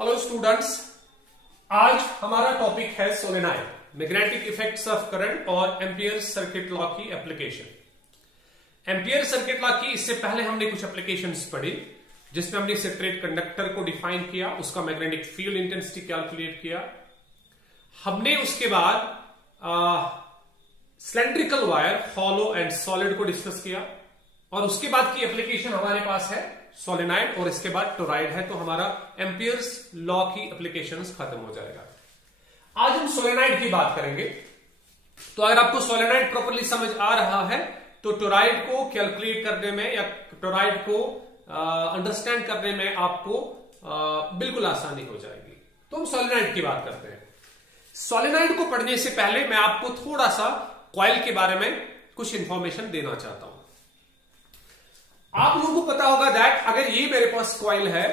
Hello students, आज हमारा topic है solenoid, magnetic effects of current और एम्पियर सर्किट लॉ की एप्लीकेशन। एम्पियर सर्किट लॉ की इससे पहले हमने कुछ एप्लीकेशंस पढ़ी जिसमें हमने सेपरेट कंडक्टर को डिफाइन किया, उसका मैग्नेटिक फील्ड इंटेंसिटी कैलकुलेट किया। हमने उसके बाद cylindrical wire, hollow and solid को डिस्कस किया और उसके बाद की एप्लीकेशन हमारे पास है सोलेनॉइड और इसके बाद टोरॉइड है, तो हमारा एम्पियर्स लॉ की एप्लीकेशंस खत्म हो जाएगा। आज हम सोलेनॉइड की बात करेंगे। तो अगर आपको सोलेनॉइड प्रॉपर्ली समझ आ रहा है तो टोरॉइड को कैलकुलेट करने में या टोरॉइड को अंडरस्टैंड करने में आपको बिल्कुल आसानी हो जाएगी। तो हम सोलेनॉइड की बात करते हैं। सोलेनॉइड को पढ़ने से पहले मैं आपको थोड़ा सा कॉइल के बारे में कुछ इंफॉर्मेशन देना चाहता हूं। आप लोगों को पता होगा दैट अगर ये मेरे पास कॉइल है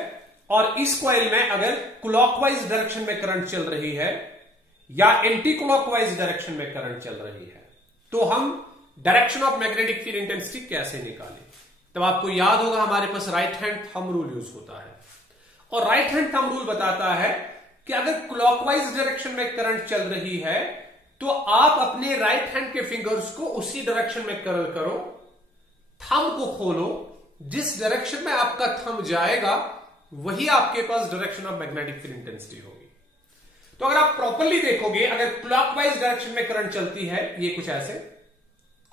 और इस कॉइल में अगर क्लॉकवाइज डायरेक्शन में करंट चल रही है या एंटी क्लॉकवाइज डायरेक्शन में करंट चल रही है तो हम direction of magnetic field intensity कैसे निकालें। तब आपको याद होगा हमारे पास right hand thumb rule use होता है और राइट हैंड थंब रूल बताता है कि अगर क्लॉकवाइज डायरेक्शन में करंट चल रही है तो आप अपने राइट हैंड के फिंगर्स को उसी डायरेक्शन में कर्ल करो, थंब को खोलो, जिस डायरेक्शन में आपका थंब जाएगा वही आपके पास direction of magnetic field intensity होगी। तो अगर आप प्रॉपर्ली देखोगे, अगर क्लॉकवाइज डायरेक्शन में करंट चलती है, ये कुछ ऐसे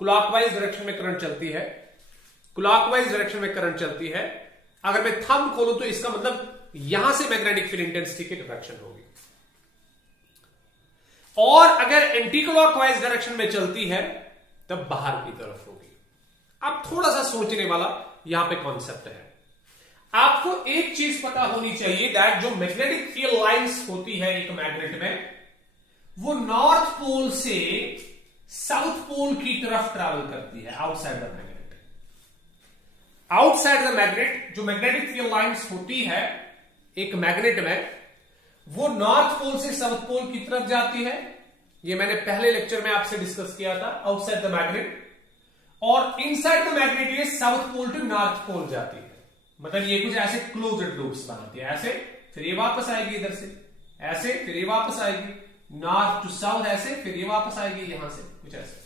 क्लॉकवाइज डायरेक्शन में करंट चलती है, क्लॉकवाइज डायरेक्शन में करंट चलती है, अगर मैं थंब खोलूं तो इसका मतलब यहां से मैग्नेटिक फील्ड इंटेंसिटी की डायरेक्शन होगी। और अगर एंटी क्लॉकवाइज डायरेक्शन में चलती है तब बाहर की तरफ होगी। अब थोड़ा सा सोचने वाला यहां पे कॉन्सेप्ट है। आपको एक चीज पता होनी चाहिए दैट जो मैग्नेटिक फील्ड लाइंस होती है एक मैग्नेट में, वो नॉर्थ पोल से साउथ पोल की तरफ ट्रैवल करती है, outside the magnet. Outside the magnet जो मैग्नेटिक फील्ड लाइंस होती है एक मैग्नेट में, वो नॉर्थ पोल से साउथ पोल की तरफ जाती है। ये मैंने पहले लेक्चर में आपसे डिस्कस किया था, आउटसाइड द मैग्नेट। और इनसाइड द मैग्नेट ये south pole to north pole जाती है। मतलब ये कुछ ऐसे क्लोज्ड लूप्स बनाती है, ऐसे फिर ये वापस आएगी इधर से, ऐसे फिर ये वापस आएगी, नॉर्थ टू साउथ ऐसे, फिर ये वापस आएगी यहां से, कुछ ऐसे।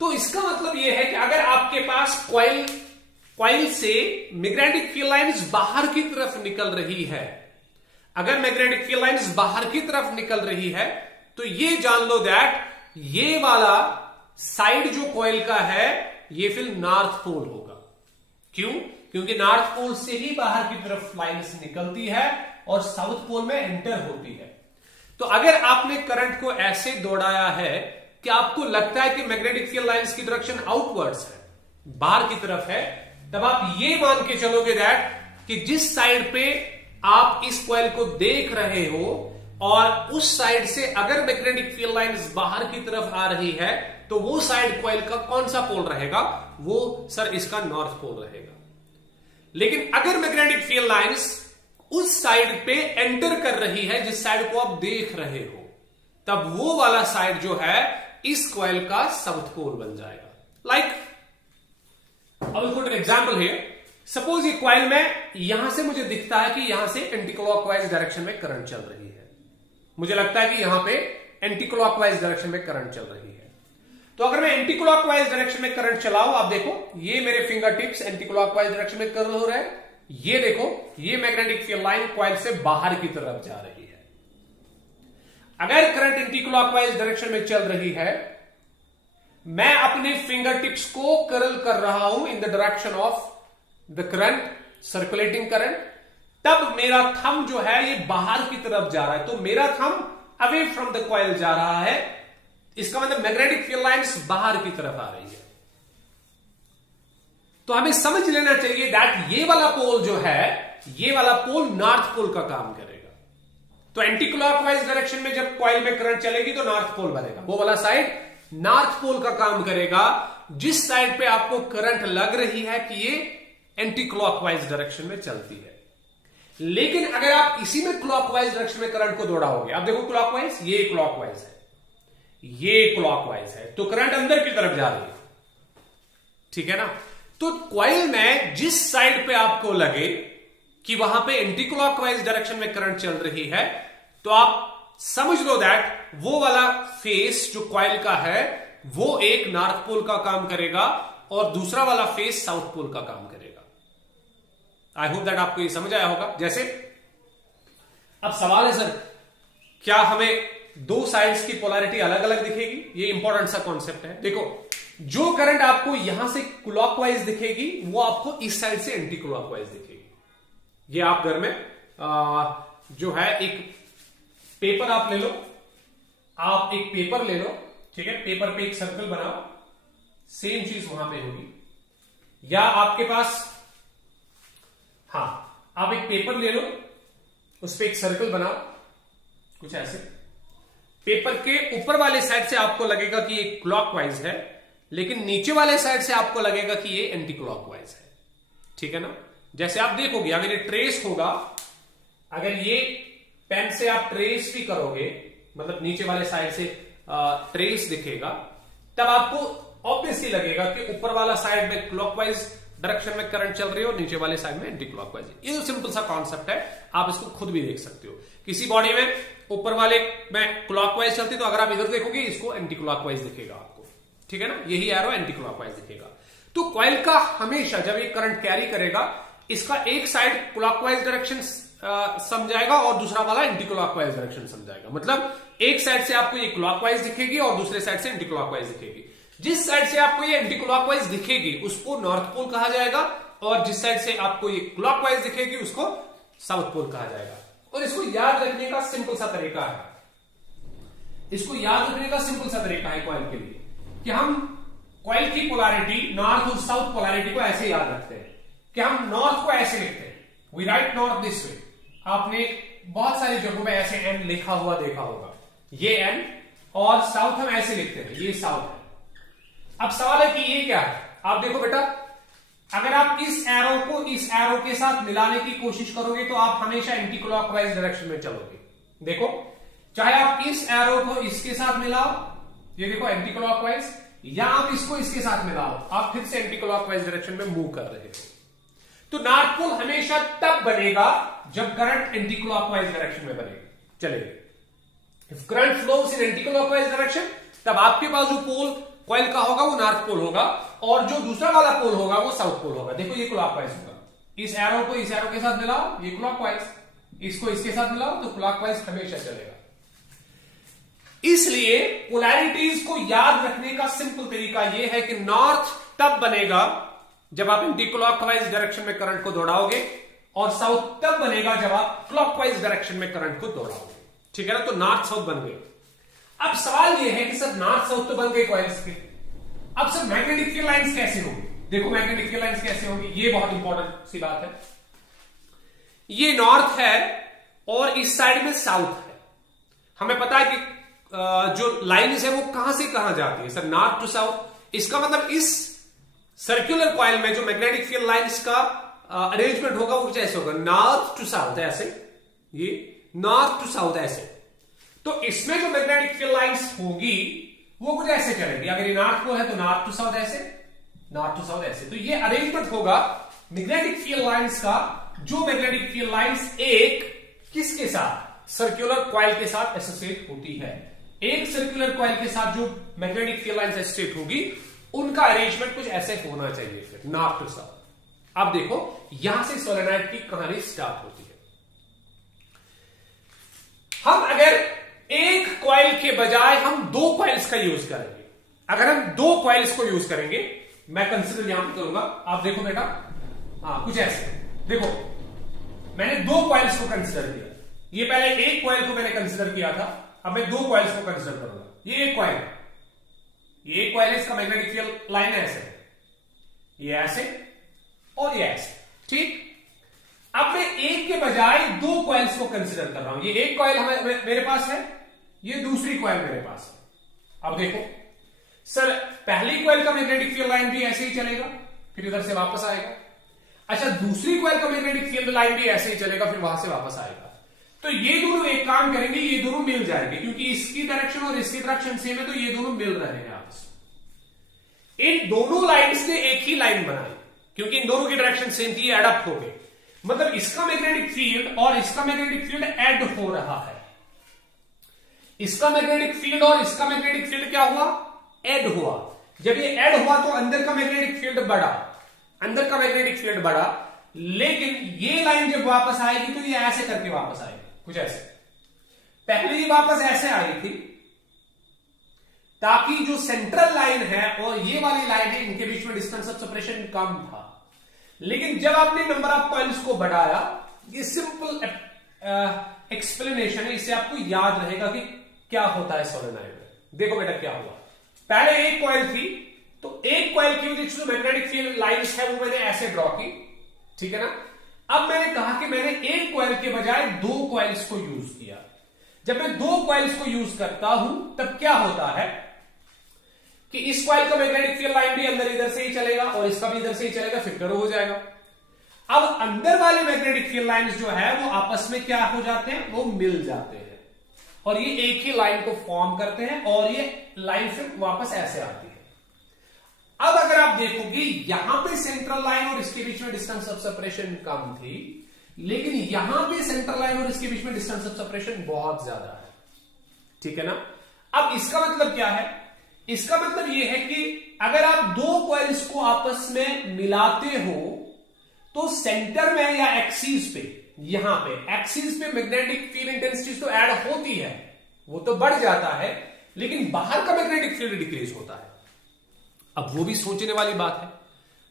तो इसका मतलब ये है कि अगर आपके पास कॉइल से मैग्नेटिक फील्ड लाइंस बाहर की तरफ निकल रही है, अगर मैग्नेटिक फील्ड लाइंस बाहर की तरफ निकल रही है तो ये जान लो दैट ये वाला साइड जो कॉइल का है ये फिर नॉर्थ पोल होगा। क्यों? क्योंकि नॉर्थ पोल से ही बाहर की तरफ लाइंस निकलती है और साउथ पोल में एंटर होती है। तो अगर आपने करंट को ऐसे दौड़ाया है कि आपको लगता है कि मैग्नेटिक फील्ड लाइंस की डायरेक्शन आउटवर्ड्स है, बाहर की तरफ है, तब आप ये मान के चलोगे दैट कि जिस साइड पे आप इस कॉइल को देख रहे हो और उस साइड से अगर मैग्नेटिक फील्ड लाइंस बाहर की तरफ आ रही है तो वो साइड कॉइल का कौन सा पोल रहेगा? वो सर इसका नॉर्थ पोल रहेगा। लेकिन अगर मैग्नेटिक फील्ड लाइंस उस साइड पे एंटर कर रही है जिस साइड को आप देख रहे हो, तब वो वाला साइड जो है इस कॉइल का साउथ पोल बन जाएगा। Like I will put an example here. Suppose ये कॉइल में यहां से मुझे दिखता है कि यहां से एंटी क्लॉकवाइज डायरेक्शन में करंट चल रही है, मुझे लगता है कि यहां पे एंटी क्लॉकवाइज डायरेक्शन में करंट चल रही है। तो अगर मैं एंटी क्लॉकवाइज डायरेक्शन में करंट चलाऊं, आप देखो ये मेरे finger tips anti clockwise direction में कर्ल हो रहा है, ये देखो ये मैग्नेटिक फील्ड लाइन कॉइल से बाहर की तरफ जा रही है। अगर करंट एंटी क्लॉकवाइज डायरेक्शन में चल रही है, मैं अपने फिंगर टिप्स को कर्ल कर रहा हूं in the direction of the current, circulating current, तब मेरा थंब जो है ये बाहर की तरफ जा रहा है। तो मेरा thumb away from the coil जा रहा है, इसका मतलब मैग्नेटिक फील्ड लाइंस बाहर की तरफ आ रही है। तो हमें समझ लेना चाहिए दैट ये वाला पोल जो है, ये वाला पोल नॉर्थ पोल का काम करेगा। तो एंटी क्लॉकवाइज डायरेक्शन में जब कॉइल में करंट चलेगी तो नॉर्थ पोल बनेगा, वो वाला साइड नॉर्थ पोल का काम करेगा जिस साइड पे आपको करंट लग रही है कि ये एंटी क्लॉकवाइज डायरेक्शन में चलती है। लेकिन अगर आप इसी में क्लॉकवाइज डायरेक्शन में करंट को दौड़ाओगे, आप देखो क्लॉकवाइज, ये क्लॉकवाइज है, ये क्लॉकवाइज है, तो करंट अंदर की तरफ जा रही है, ठीक है ना। तो कॉइल में जिस साइड पे आपको लगे कि वहां पे एंटी क्लॉकवाइज डायरेक्शन में करंट चल रही है, तो आप समझ लो दैट वो वाला फेस जो कॉइल का है वो एक नॉर्थ पोल का काम करेगा और दूसरा वाला फेस साउथ पोल का काम करेगा। आई होप दैट आपको ये समझ आया होगा। जैसे अब सवाल है सर, क्या हमें दो साइड्स की पोलैरिटी अलग अलग दिखेगी? ये इंपॉर्टेंट सा कॉन्सेप्ट है। देखो, जो करंट आपको यहां से क्लॉकवाइज दिखेगी वो आपको इस साइड से एंटी क्लॉकवाइज दिखेगी। ये आप घर में जो है एक पेपर आप ले लो, आप एक पेपर ले लो, ठीक है, पेपर पे एक सर्कल बनाओ, सेम चीज वहां पे होगी। या आपके पास, हां, आप एक पेपर ले लो, उस पे एक सर्कल बनाओ कुछ ऐसे। पेपर के ऊपर वाले साइड से आपको लगेगा कि ये क्लॉकवाइज है, लेकिन नीचे वाले साइड से आपको लगेगा कि ये एंटी क्लॉकवाइज है, ठीक है ना। जैसे आप देखोगे, अगर ये ट्रेस होगा, अगर ये पेन से आप ट्रेस भी करोगे, मतलब नीचे वाले साइड से ट्रेस दिखेगा, तब आपको ऑब्वियसली लगेगा कि ऊपर वाला साइड में क्लॉकवाइज डायरेक्शन में करंट चल रही है और नीचे वाले साइड में एंटी क्लॉकवाइज। ये तो सिंपल सा कॉन्सेप्ट है, आप इसको खुद भी देख सकते हो। किसी बॉडी में ऊपर वाले में क्लॉकवाइज चलती, तो अगर आप इधर देखोगे इसको एंटी क्लॉकवाइज दिखेगा आपको, ठीक है ना, यही एरो एंटी क्लॉकवाइज दिखेगा। तो कॉइल का हमेशा जब ये करंट कैरी करेगा, इसका एक साइड क्लॉकवाइज डायरेक्शन समझाएगा और दूसरा वाला एंटी क्लॉकवाइज डायरेक्शन समझाएगा। मतलब एक साइड से आपको ये क्लॉकवाइज दिखेगी और दूसरे साइड से एंटी क्लॉकवाइज दिखेगी। जिस साइड से आपको ये एंटी क्लॉकवाइज दिखेगी उसको नॉर्थ पोल कहा जाएगा, और जिस साइड से आपको ये क्लॉकवाइज दिखेगी उसको साउथ पोल कहा जाएगा। और इसको याद रखने का सिंपल सा तरीका है, इसको याद रखने का सिंपल सा तरीका है कॉइल के लिए, कि हम कॉइल की पोलैरिटी, नॉर्थ और साउथ पोलैरिटी को ऐसे याद रखते हैं कि हम नॉर्थ को ऐसे लिखते हैं, we write north this way. आपने बहुत सारी जगहों में ऐसे एन लिखा हुआ देखा होगा, ये एन, और साउथ हम ऐसे लिखते हैं, ये साउथ है। अब सवाल है कि ये क्या है? आप देखो बेटा, अगर आप इस एरो को इस एरो के साथ मिलाने की कोशिश करोगे तो आप हमेशा एंटी क्लॉकवाइज डायरेक्शन में चलोगे। देखो, चाहे आप इस एरो को इसके साथ मिलाओ, ये देखो एंटी क्लॉकवाइज, या आप इसको इसके साथ मिलाओ, आप फिर से एंटी क्लॉकवाइज डायरेक्शन में मूव कर रहे हो। तो नॉर्थ पोल हमेशा तब बनेगा जब करंट एंटी क्लॉकवाइज डायरेक्शन में बनेगा, चलेगा। If current flows in anti clockwise direction, तब आपके पास जो पोल कॉइल का होगा वो नॉर्थ पोल होगा, और जो दूसरा वाला पोल होगा वो साउथ पोल होगा। देखो, ये क्लॉकवाइज होगा, इस एरो को इस एरो के साथ मिलाओ, ये क्लॉकवाइज, इसको इसके साथ मिलाओ तो क्लॉकवाइज हमेशा चलेगा। इसलिए पोलैरिटीज को याद रखने का सिंपल तरीका यह है कि नॉर्थ तब बनेगा जब आप एंटी क्लॉकवाइज डायरेक्शन में करंट को दौड़ाओगे, और साउथ तब बनेगा जब आप क्लॉकवाइज डायरेक्शन में करंट को दौड़ाओगे, ठीक है ना। तो नॉर्थ साउथ बन गए। अब सवाल यह है कि सर नॉर्थ साउथ तो बन गए कॉइल्स के, अब सर मैग्नेटिक फील्ड लाइंस कैसे होंगी? देखो, मैग्नेटिक फील्ड लाइंस कैसे होंगी, ये बहुत इंपॉर्टेंट सी बात है। ये नॉर्थ है और इस साइड में साउथ है। हमें पता है कि जो लाइन्स है वो कहां से कहां जाती है सर, नॉर्थ टू साउथ। इसका मतलब इस सर्कुलर कॉइल में जो मैग्नेटिक फील्ड लाइंस का अरेंजमेंट होगा वो कुछ ऐसे होगा, नॉर्थ टू साउथ ऐसे, ये नॉर्थ टू साउथ ऐसे। तो इसमें जो मैग्नेटिक फील्ड लाइंस होगी वो कुछ ऐसे चलेगी। अगर ये नॉर्थ पोल है तो नॉर्थ टू साउथ ऐसे, नॉर्थ टू साउथ ऐसे। तो ये अरेंजमेंट होगा मैग्नेटिक फील्ड लाइंस का, जो मैग्नेटिक फील्ड लाइंस एक किसके साथ, सर्कुलर कॉइल के साथ एसोसिएट होती है। एक सर्कुलर कॉइल के साथ जो मैग्नेटिक फील्ड लाइंस एसोसिएट होगी, उनका अरेंजमेंट कुछ ऐसे होना चाहिए, फिर नॉर्थ टू साउथ। अब देखो, यहां से सोलेनॉइड की कहानी स्टार्ट होती है। हम अगर एक कॉइल के बजाय हम दो कॉइल्स का यूज करेंगे, अगर हम दो कॉइल्स को यूज करेंगे, मैं कंसिडर यहां पर करूंगा, आप देखो बेटा, हाँ कुछ ऐसे। देखो, मैंने दो कॉइल्स को कंसिडर किया, ये पहले एक कॉइल को मैंने कंसिडर किया था, अब मैं दो कॉइल्स को कंसिडर करूंगा। ये एक कॉइल है, ये एक कॉइल है, इसका मैग्नेटिक फील्ड लाइन ऐसे, ये ऐसे और ये ऐसे, ठीक। अब मैं एक के बजाय दो कॉइल्स को कंसिडर कर रहा हूं। ये एक कॉइल मेरे पास है, ये दूसरी कॉइल मेरे पास है। अब देखो सर, पहली कॉइल का मैग्नेटिक फील्ड लाइन भी ऐसे ही चलेगा, फिर इधर से वापस आएगा। अच्छा, दूसरी कॉइल का मैग्नेटिक फील्ड लाइन भी ऐसे ही चलेगा, फिर वहां से वापस आएगा। तो ये दोनों एक काम करेंगे, ये दोनों मिल जाएंगे, क्योंकि इसकी डायरेक्शन और इसकी डायरेक्शन सेम है, तो ये दोनों मिल रहे हैं आपस में। इन दोनों लाइन्स ने एक ही लाइन बनाई, क्योंकि इन दोनों की डायरेक्शन सेम थी, एडअप हो गए। मतलब इसका मैग्नेटिक फील्ड और इसका मैग्नेटिक फील्ड ऐड हो रहा है। इसका मैग्नेटिक फील्ड और इसका मैग्नेटिक फील्ड क्या हुआ? ऐड हुआ। जब ये ऐड हुआ तो अंदर का मैग्नेटिक फील्ड बढ़ा, अंदर का मैग्नेटिक फील्ड बढ़ा, लेकिन ये लाइन जब वापस आएगी तो ये ऐसे करके वापस आएगी, कुछ ऐसे। पहले ये वापस ऐसे आई थी ताकि जो सेंट्रल लाइन है और ये वाली लाइन है, इनके बीच में डिस्टेंस ऑफ सेपरेशन कम था। लेकिन जब आपने नंबर ऑफ कॉइल्स को बढ़ाया, ये सिंपल एक्सप्लेनेशन है, इससे आपको याद रहेगा कि क्या होता है सोलेनॉइड में। देखो बेटा क्या हुआ, पहले एक कॉइल थी, तो एक कॉइल की जो मैग्नेटिक फील्ड लाइंस है वो मैंने ऐसे ड्रॉ की, ठीक है ना। अब मैंने कहा कि मैंने एक कॉइल के बजाय दो कॉइल्स को यूज किया। जब मैं दो कॉइल्स को यूज करता हूं तब क्या होता है कि इस कॉइल का मैग्नेटिक फील्ड लाइन भी अंदर इधर से ही चलेगा और इसका भी इधर से ही चलेगा, फिर करो हो जाएगा। अब अंदर वाले मैग्नेटिक फील्ड लाइंस जो है वो आपस में क्या हो जाते हैं, वो मिल जाते हैं और ये एक ही लाइन को फॉर्म करते हैं और ये लाइन फिर वापस ऐसे आती है। अब अगर आप देखोगे यहां पे सेंट्रल लाइन और इसके बीच में डिस्टेंस ऑफ सेपरेशन कम थी, लेकिन यहां पे सेंट्रल लाइन और इसके बीच में डिस्टेंस ऑफ सेपरेशन बहुत ज्यादा है, ठीक है ना। अब इसका मतलब क्या है? इसका मतलब यह है कि अगर आप दो कॉइल्स को आपस में मिलाते हो तो सेंटर में या एक्सिस पे, यहां पे एक्सिस पे मैग्नेटिक फील्ड इंटेंसिटी तो ऐड होती है, वो तो बढ़ जाता है, लेकिन बाहर का मैग्नेटिक फील्ड डिक्रीज होता है। अब वो भी सोचने वाली बात है,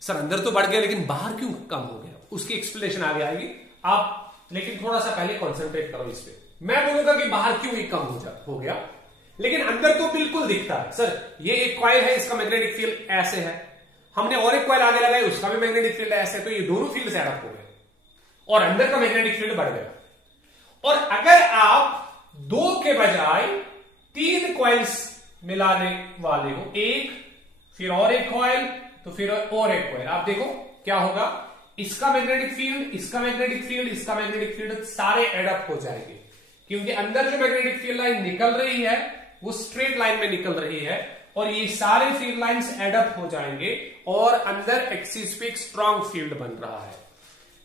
सर अंदर तो बढ़ गया लेकिन बाहर क्यों कम हो गया? उसकी एक्सप्लेनेशन आगे आएगी आप, लेकिन थोड़ा सा पहले कॉन्सेंट्रेट करो इस पे। मैं बोलूंगा कि बाहर क्यों ही कम हो गया, लेकिन अंदर तो बिल्कुल दिखता है। सर ये एक कॉइल है, इसका मैग्नेटिक फील्ड ऐसे है, हमने और एक कॉइल आगे लगाई, उसका भी मैग्नेटिक फील्ड ऐसे, तो ये दोनों फील्ड से अडॉप्ट हो गए और अंदर का मैग्नेटिक फील्ड बढ़ गया। और अगर आप दो के बजाय तीन कॉइल्स मिलाने वाले हो, एक फिर और एक कॉइल, तो फिर और एक कॉइल, आप देखो क्या होगा, इसका मैग्नेटिक फील्ड, इसका मैग्नेटिक फील्ड, इसका मैग्नेटिक फील्ड सारे एडअप हो जाएंगे, क्योंकि अंदर जो मैग्नेटिक फील्ड लाइन निकल रही है वो स्ट्रेट लाइन में निकल रही है और ये सारे फील्ड लाइंस एडअप हो जाएंगे और अंदर एक्सिस पे एक स्ट्रॉन्ग फील्ड बन रहा है।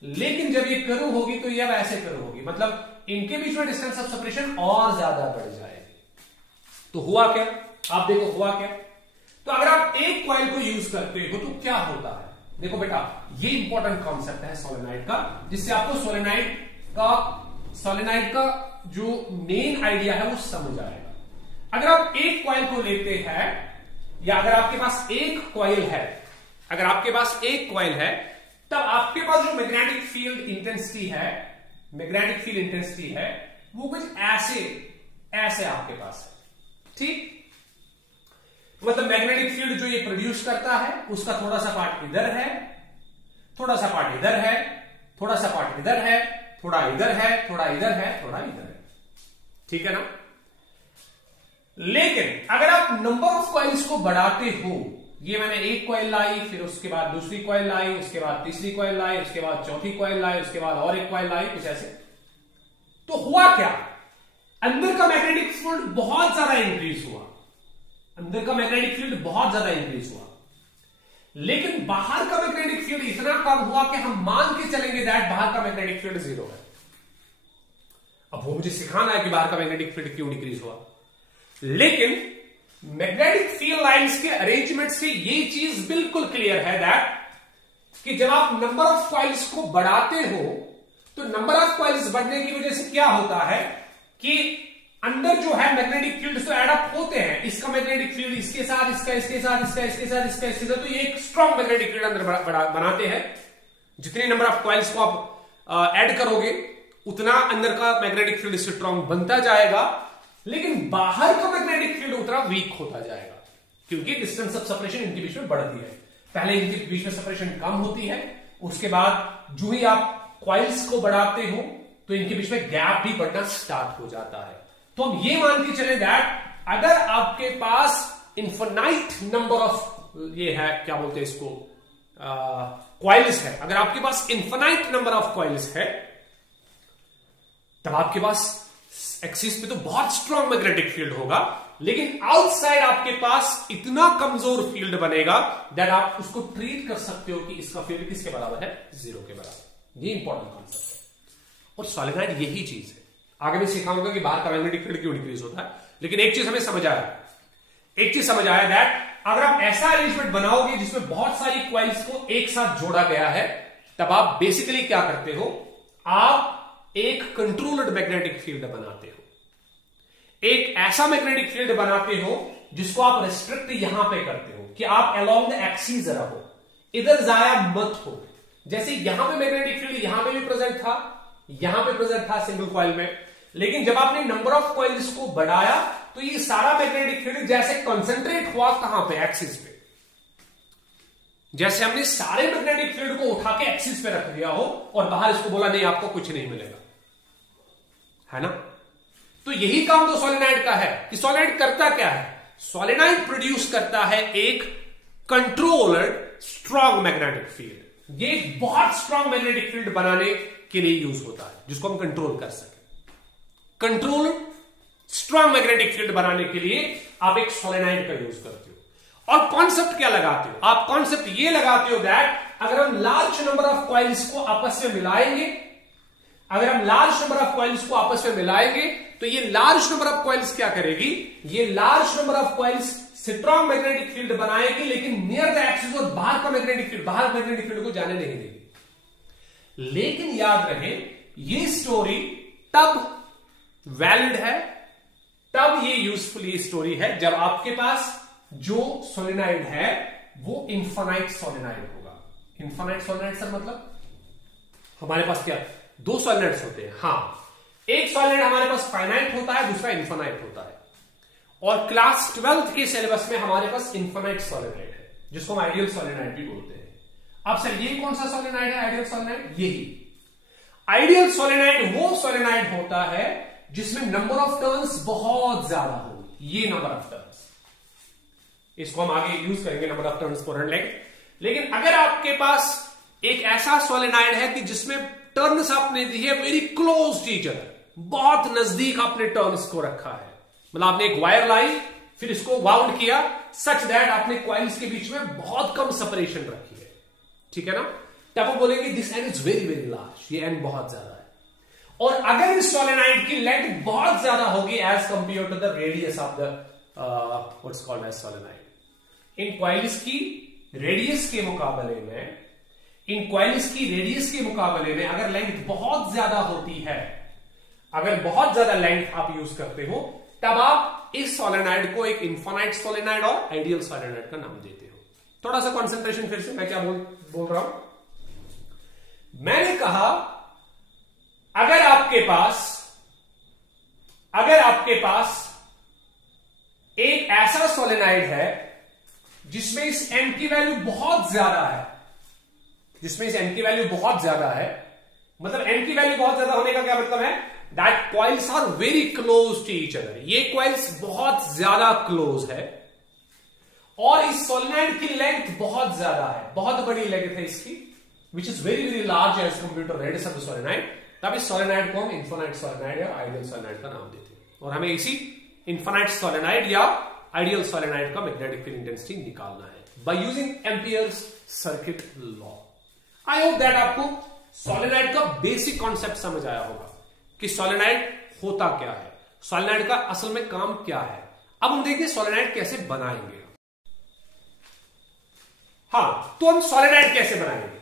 लेकिन जब ये कर्व होगी तो ये ऐसे कर्व होगी, मतलब इनके बीच में डिस्टेंस ऑफ सेपरेशन और ज्यादा बढ़ जाएगी। तो हुआ क्या, आप देखो हुआ क्या। तो अगर आप एक कॉइल को यूज करते हो तो क्या होता है, देखो बेटा ये इंपॉर्टेंट कॉन्सेप्ट है सोलेनॉइड का, जिससे आपको सोलेनॉइड का जो मेन आइडिया है वो समझ आएगा। अगर आप एक कॉइल को लेते हैं, या अगर आपके पास एक कॉइल है, अगर आपके पास एक कॉइल है, तब आपके पास जो मैग्नेटिक फील्ड इंटेंसिटी है, मैग्नेटिक फील्ड इंटेंसिटी है वो कुछ ऐसे आपके पास है, ठीक। मतलब मैग्नेटिक फील्ड जो ये प्रोड्यूस करता है उसका थोड़ा सा पार्ट इधर है, थोड़ा सा पार्ट इधर है, थोड़ा सा पार्ट इधर है, थोड़ा इधर है, थोड़ा इधर है, थोड़ा इधर है, ठीक है ना। लेकिन अगर आप नंबर ऑफ कॉइल्स को बढ़ाते हो, ये मैंने एक कॉइल लाई, फिर उसके बाद दूसरी कॉइल लाई, उसके बाद तीसरी कॉइल लाई, उसके बाद चौथी कॉइल लाई, उसके बाद और एक कॉइल लाई, कुछ ऐसे, तो हुआ क्या, अंदर का मैग्नेटिक फील्ड बहुत ज्यादा इंक्रीज हुआ, अंदर का मैग्नेटिक फील्ड बहुत ज्यादा इंक्रीज हुआ, लेकिन बाहर का मैग्नेटिक फील्ड इतना कम हुआ कि हम मान के चलेंगे दैट बाहर का मैग्नेटिक फील्ड जीरो है। अब वो मुझे सिखाना है कि बाहर का मैग्नेटिक फील्ड क्यों डिक्रीज हुआ, लेकिन मैग्नेटिक फील्ड लाइंस के अरेंजमेंट से ये चीज बिल्कुल क्लियर है दैट कि जब आप नंबर ऑफ कॉइल्स को बढ़ाते हो तो नंबर ऑफ कॉइल्स बढ़ने की वजह से क्या होता है कि अंदर जो है मैग्नेटिक फील्ड तो एडअप होते हैं, इसका मैग्नेटिक फील्ड इसके साथ, इसका इसके साथ, इसका इसके साथ, इसका इसके साथ, तो ये एक स्ट्रॉन्ग मैग्नेटिक फील्ड अंदर बनाते हैं। जितने नंबर ऑफ कॉइल्स को आप ऐड करोगे उतना अंदर का मैग्नेटिक फील्ड स्ट्रॉन्ग बनता जाएगा, लेकिन बाहर का मैग्नेटिक फील्ड उतना वीक होता जाएगा, क्योंकि डिस्टेंस ऑफ सेपरेशन इनके बीच में बढ़ती है। पहले इनके बीच में सेपरेशन कम होती है, उसके बाद जो ही आप कॉइल्स को बढ़ाते हो तो इनके बीच में गैप भी बढ़ना स्टार्ट हो जाता है। तो हम ये मान के चले दैट अगर आपके पास इन्फिनाइट नंबर ऑफ, ये है क्या बोलते हैं इसको, कॉइल्स है, अगर आपके पास इन्फिनाइट नंबर ऑफ कॉइल्स है, तब आपके पास एक्सिस पे तो बहुत स्ट्रॉन्ग मैग्नेटिक फील्ड होगा, लेकिन आउटसाइड आपके पास इतना कमजोर फील्ड बनेगा दैट आप उसको ट्रीट कर सकते हो कि इसका फील्ड किसके बराबर है, जीरो के बराबर। ये इंपॉर्टेंट कॉन्सेप्ट है। और सोलेनॉइड यही चीज है, आगे मैं सिखाऊंगा कि बाहर का मैग्नेटिक फील्ड क्यों डिक्रीज होता है, लेकिन एक चीज हमें समझ आया, दैट अगर आप ऐसा अरेंजमेंट बनाओगे जिसमें बहुत सारी कॉइल्स को एक साथ जोड़ा गया है, तब आप बेसिकली क्या करते हो, आप एक कंट्रोल्ड मैग्नेटिक फील्ड बनाते हो, एक ऐसा मैग्नेटिक फील्ड बनाते हो जिसको आप रिस्ट्रिक्ट यहां पे करते हो कि आप अलोंग द एक्सिस रहो, इधर जाया मत हो। जैसे यहां पे मैग्नेटिक फील्ड यहां पे भी प्रेजेंट था, यहां पे प्रेजेंट था सिंगल कॉइल में, लेकिन जब आपने नंबर ऑफ कॉइल्स को बढ़ाया तो ये सारा मैग्नेटिक फील्ड जैसे कंसंट्रेट हुआ कहां पे, एक्सिस पे। जैसे हमने सारे मैग्नेटिक फील्ड को उठा के एक्सिस पे रख दिया हो और बाहर इसको बोला नहीं आपको कुछ नहीं मिलेगा, है ना। तो यही काम तो सोलेनॉइड का है कि सोलेनॉइड करता क्या है, सोलेनॉइड प्रोड्यूस करता है एक कंट्रोल्ड स्ट्रॉन्ग मैग्नेटिक फील्ड। ये एक बहुत स्ट्रॉन्ग मैग्नेटिक फील्ड बनाने के लिए यूज होता है जिसको हम कंट्रोल कर सके। कंट्रोल स्ट्रॉन्ग मैग्नेटिक फील्ड बनाने के लिए आप एक सोलेनॉइड का यूज करते हो। और कॉन्सेप्ट क्या लगाते हो, आप कॉन्सेप्ट ये लगाते हो दैट अगर हम लार्ज नंबर ऑफ कॉइल्स को आपस में मिलाएंगे, तो ये लार्ज नंबर ऑफ कॉइल्स क्या करेगी, ये large number of coils strong magnetic field बनाएगी, लेकिन नियर द एक्सिस और बाहर मैग्नेटिक फील्ड को जाने नहीं देगी। लेकिन याद रहे ये स्टोरी तब वैलिड है, तब ये यूजफुल ये स्टोरी है जब आपके पास जो सोलेनॉइड है वो इन्फिनाइट सोलेनॉइड होगा। इन्फिनाइट सोलेनॉइड सर मतलब हमारे पास क्या दो सोलेनॉइड्स होते हैं, हाँ, एक सोलेनॉइड हमारे पास फाइनाइट होता है, दूसरा इन्फिनाइट होता है। और क्लास 12th के सिलेबस में हमारे पास इन्फिनाइट सोलेनॉइड है जिसको हम आइडियल सोलेनॉइड भी बोलते हैं। अब सर ये कौन सा सोलेनॉइड है, आइडियल सोलेनॉइड? यही आइडियल सोलेनॉइड वो सोलेनॉइड होता है जिसमें नंबर ऑफ टर्न्स बहुत ज्यादा हो, ये नंबर ऑफ टर्न्स, इसको हम आगे यूज करेंगे number of turns per leg. लेकिन अगर आपके पास एक ऐसा सोलेनॉइड है कि जिसमें टर्न्स आपने दी है very close to each other, बहुत नजदीक आपने टर्न्स को रखा है, मतलब आपने एक वायर लाई फिर इसको वाउंड किया सच दैट आपने कॉइल्स के बीच में बहुत कम सेपरेशन रखी है, ठीक है ना, तब वो बोलेंगे this and is very very large, ये एंड बहुत ज्यादा है। और अगर इस सोलेनॉइड की लेंथ बहुत ज्यादा होगी as compared to the radius of the what's called as solenoid, इन कॉइल्स की रेडियस के मुकाबले में, अगर लेंथ बहुत ज्यादा होती है, अगर बहुत ज्यादा लेंथ आप यूज करते हो, तब आप इस सोलेनॉइड को एक इन्फिनाइट सोलेनॉइड और आइडियल सोलेनॉइड का नाम देते हो। थोड़ा सा कंसंट्रेशन फिर से, मैं क्या बोल रहा हूं, मैंने कहा अगर आपके पास एक ऐसा सोलेनॉइड है जिसमें इस एन की वैल्यू बहुत ज्यादा है, मतलब एन की वैल्यू बहुत ज्यादा होने का क्या मतलब है, that coils are very close to each other, ये कॉइल्स बहुत ज्यादा क्लोज है, और इस सोलेनॉइड की लेंथ बहुत ज्यादा है, बहुत बड़ी लेंथ है इसकी, which is very very large as compared to radius of the solenoid, तब इस सोलेनॉइड को हम इन्फिनाइट सोलेनॉइड या आइडियल सोलेनॉइड का नाम देते हैं। और हमें इसी इन्फिनाइट सोलेनॉइड या आइडियल सोलेनॉइड का मैग्नेटिक फील्ड इंटेंसिटी निकालना है by using Ampere's circuit law. I hope that आपको सोलेनॉइड का बेसिक कॉन्सेप्ट समझ आया होगा कि सोलेनॉइड होता क्या है, सोलेनॉइड का असल में काम क्या है। अब हम देखिए सोलेनॉइड कैसे बनाएंगे। हाँ, तो हम सोलेनॉइड कैसे बनाएंगे,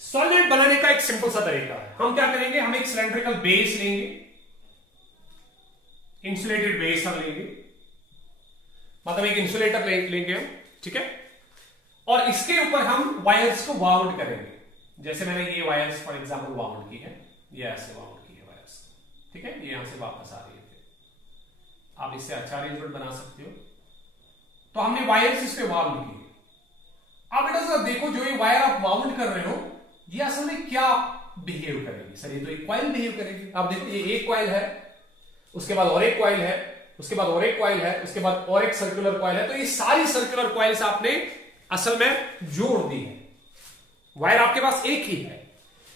सोलेनॉइड बनाने का एक सिंपल सा तरीका है। हम क्या करेंगे, हम एक सिलेंड्रिकल बेस लेंगे, इंसुलेटेड बेस हम लेंगे, मतलब एक इंसुलेटर लेंगे हम, ठीक है, और इसके ऊपर हम वायर्स को वाउंड करेंगे। जैसे मैंने ये वायर्स फॉर एग्जांपल वाउंड की है, ये ऐसे वाउंड की है वायर्स, ठीक है, ये यहां से वापस आ रही है, आप इससे अच्छा अरेंजमेंट बना सकते हो। तो हमने वायर्स इस पे वाउंड की। अब बेटा देखो, जो ये वायर आप वाउंड कर रहे हो ये असल में क्या बिहेव करेगी, सर ये तो एक कॉइल बिहेव करेगी। आप देखो ये एक कॉइल है, उसके बाद और एक कॉइल है, उसके बाद और एक कॉइल है, उसके बाद और एक सर्कुलर कॉइल है, तो ये सारी सर्कुलर कॉइल्स आपने असल में जोड़ दी है। वायर आपके पास एक ही है,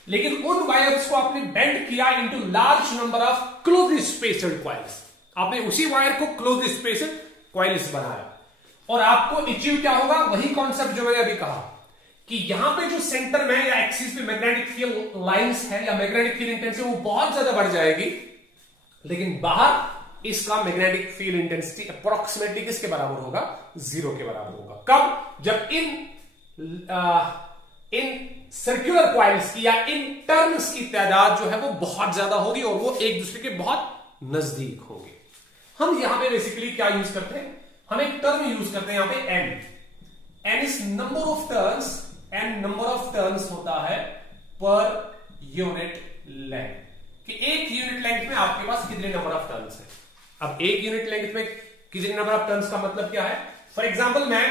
लेकिन उन वायर्स को आपने बेंड किया into large number of close spaced coils. आपने उसी वायर को क्लोज स्पेस्ड कॉइल्स बनाया, और आपको अचीव क्या होगा, वही कॉन्सेप्ट जो मैंने अभी कहा कि यहां पे जो सेंटर में या एक्सिस पे मैग्नेटिक फील्ड लाइंस है या मैग्नेटिक फील्ड इंटेंसिटी वो बहुत ज्यादा बढ़ जाएगी, लेकिन बाहर इसका मैग्नेटिक फील्ड इंटेंसिटी अप्रोक्सीमेटली किसके बराबर होगा? 0 के बराबर होगा। कब? जब इन सर्कुलर कॉइल्स की या इन टर्न्स की तादाद जो है वो बहुत ज्यादा होगी और वो एक दूसरे के बहुत नजदीक होगी। हम यहां पे बेसिकली क्या यूज करते हैं? हम एक टर्म यूज करते हैं यहां पे N is number of turns, N number of turns होता है पर यूनिट लेंथ, कि एक यूनिट लेंथ में आपके पास कितने नंबर ऑफ टर्न्स है। अब एक यूनिट लेंथ में कितने नंबर ऑफ टर्न्स का मतलब क्या है? फॉर एग्जांपल मैं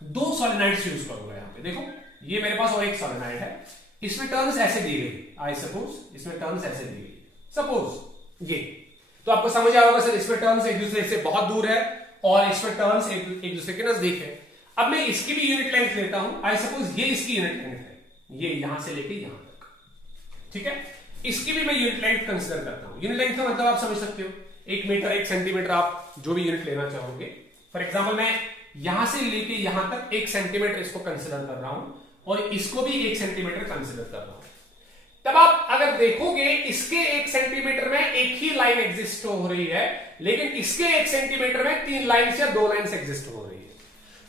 2 सॉलिनॉइड्स यूज करूंगा। यहां पे देखो, ये मेरे पास और एक सॉलिनॉइड है, इसमें टर्न्स ऐसे दी गई, आई सपोज इसमें टर्न्स ऐसे दी गई, सपोज ये, तो आपको समझ आया होगा सर इसमें टर्न्स एक दूसरे से बहुत दूर है और इसमें टर्न्स एक दूसरे के नजदीक है। अब मैं इसकी भी यूनिट लेंथ लेता हूं, आई सपोज ये इसकी यूनिट लेंथ है, ये यहां से लेके यहां तक, ठीक है। इसकी भी मैं यूनिट लेंथ कंसीडर करता हूं। यूनिट लेंथ का मतलब आप समझ सकते हो, 1 मीटर 1 सेंटीमीटर, आप जो भी यूनिट लेना चाहोगे। फॉर एग्जाम्पल मैं यहां से लेके यहां तक 1 सेंटीमीटर इसको कंसीडर कर रहा हूं और इसको भी 1 सेंटीमीटर कंसीडर कर रहा हूं। तब आप अगर देखोगे इसके 1 सेंटीमीटर में एक ही लाइन एग्जिस्ट हो रही है, लेकिन इसके 1 सेंटीमीटर में 3 लाइन्स या 2 लाइन्स एग्जिस्ट हो रही है।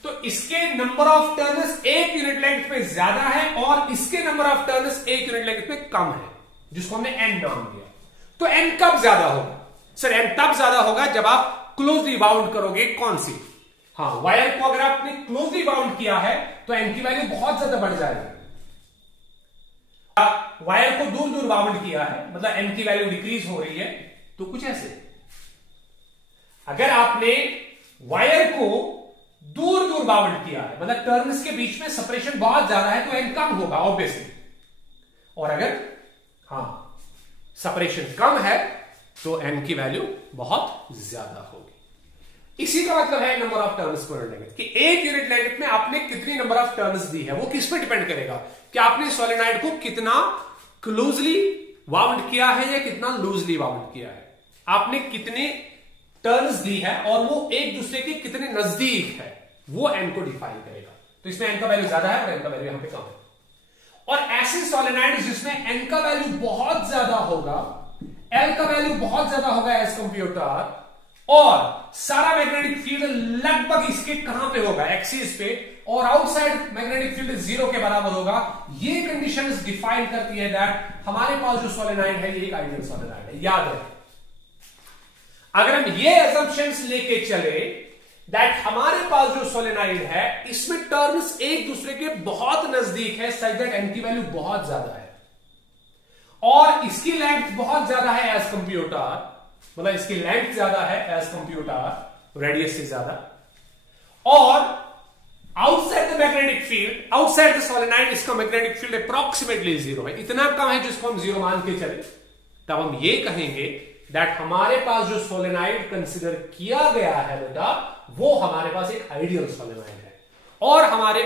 तो इसके number of turns 1 unit length में ज्यादा है और इसके number of turns 1 unit length में कम है, जिसको हमने एन नाम दिया। तो एन कब ज्यादा होगा? सर एन तब ज्यादा होगा जब आप क्लोजली बाउंड करोगे। कौन सी? हाँ, वायर को अगर आपने क्लोजली बाउंड किया है तो एन की वैल्यू बहुत ज्यादा बढ़ जाएगी। वायर को दूर दूर बाउंड किया है, मतलब एन की वैल्यू डिक्रीज हो रही है, तो कुछ ऐसे। अगर आपने वायर को दूर दूर बाउंड किया है, मतलब टर्न्स के बीच में सेपरेशन बहुत ज्यादा है, तो एन कम होगा ऑब्वियसली। और अगर हाँ सेपरेशन कम है तो एन की वैल्यू बहुत ज्यादा होगी। इसी का मतलब है number of turns per unit length, कि एक यूनिट लेंथ में आपने कितनी नंबर ऑफ टर्न्स दी है, वो किस पे डिपेंड करेगा कि आपने सोलेनॉइड को कितना क्लोजली बाउंड किया है या कितना लूजली बाउंड किया है, आपने कितने टर्न्स दी है और वो एक दूसरे के कितने नजदीक है, वो एन को डिफाइन करेगा। तो इसमें एन का वैल्यू ज्यादा है और एन का वैल्यू यहां पे कम है। और ऐसे सोलेनॉइड जिसमें एन का वैल्यू बहुत ज्यादा होगा, एल का वैल्यू बहुत ज्यादा होगा एज कंपेयर टू आर, और सारा मैग्नेटिक फील्ड लगभग इसके कहां पे होगा? एक्सिस पे, और आउटसाइड मैग्नेटिक फील्ड 0 के बराबर होगा। ये कंडीशंस डिफाइन करती है दैट हमारे पास जो सोलेनॉइड है ये एक आइडियल सोलेनॉइड है। याद रखें, अगर हम ये असम्पशंस लेके चले दैट हमारे पास जो सोलेनॉइड है इसमें टर्न्स एक दूसरे के बहुत नजदीक है, सच दैट एन की वैल्यू बहुत ज्यादा है और इसकी लेंथ बहुत ज्यादा है एज कंपेयर टू आर, मतलब इसकी लेंथ ज्यादा है as compared to R, radius से ज्यादा, और outside the magnetic field, outside the solenoid इसका मैग्नेटिक फील्ड अप्रोक्सीमेटली 0 है, इतना कम है जिसको हम 0 मान के चले, तब हम ये कहेंगे दैट हमारे पास जो सोलेनॉइड कंसीडर किया गया है बेटा वो हमारे पास एक आइडियल सोलेनॉइड है। और हमारे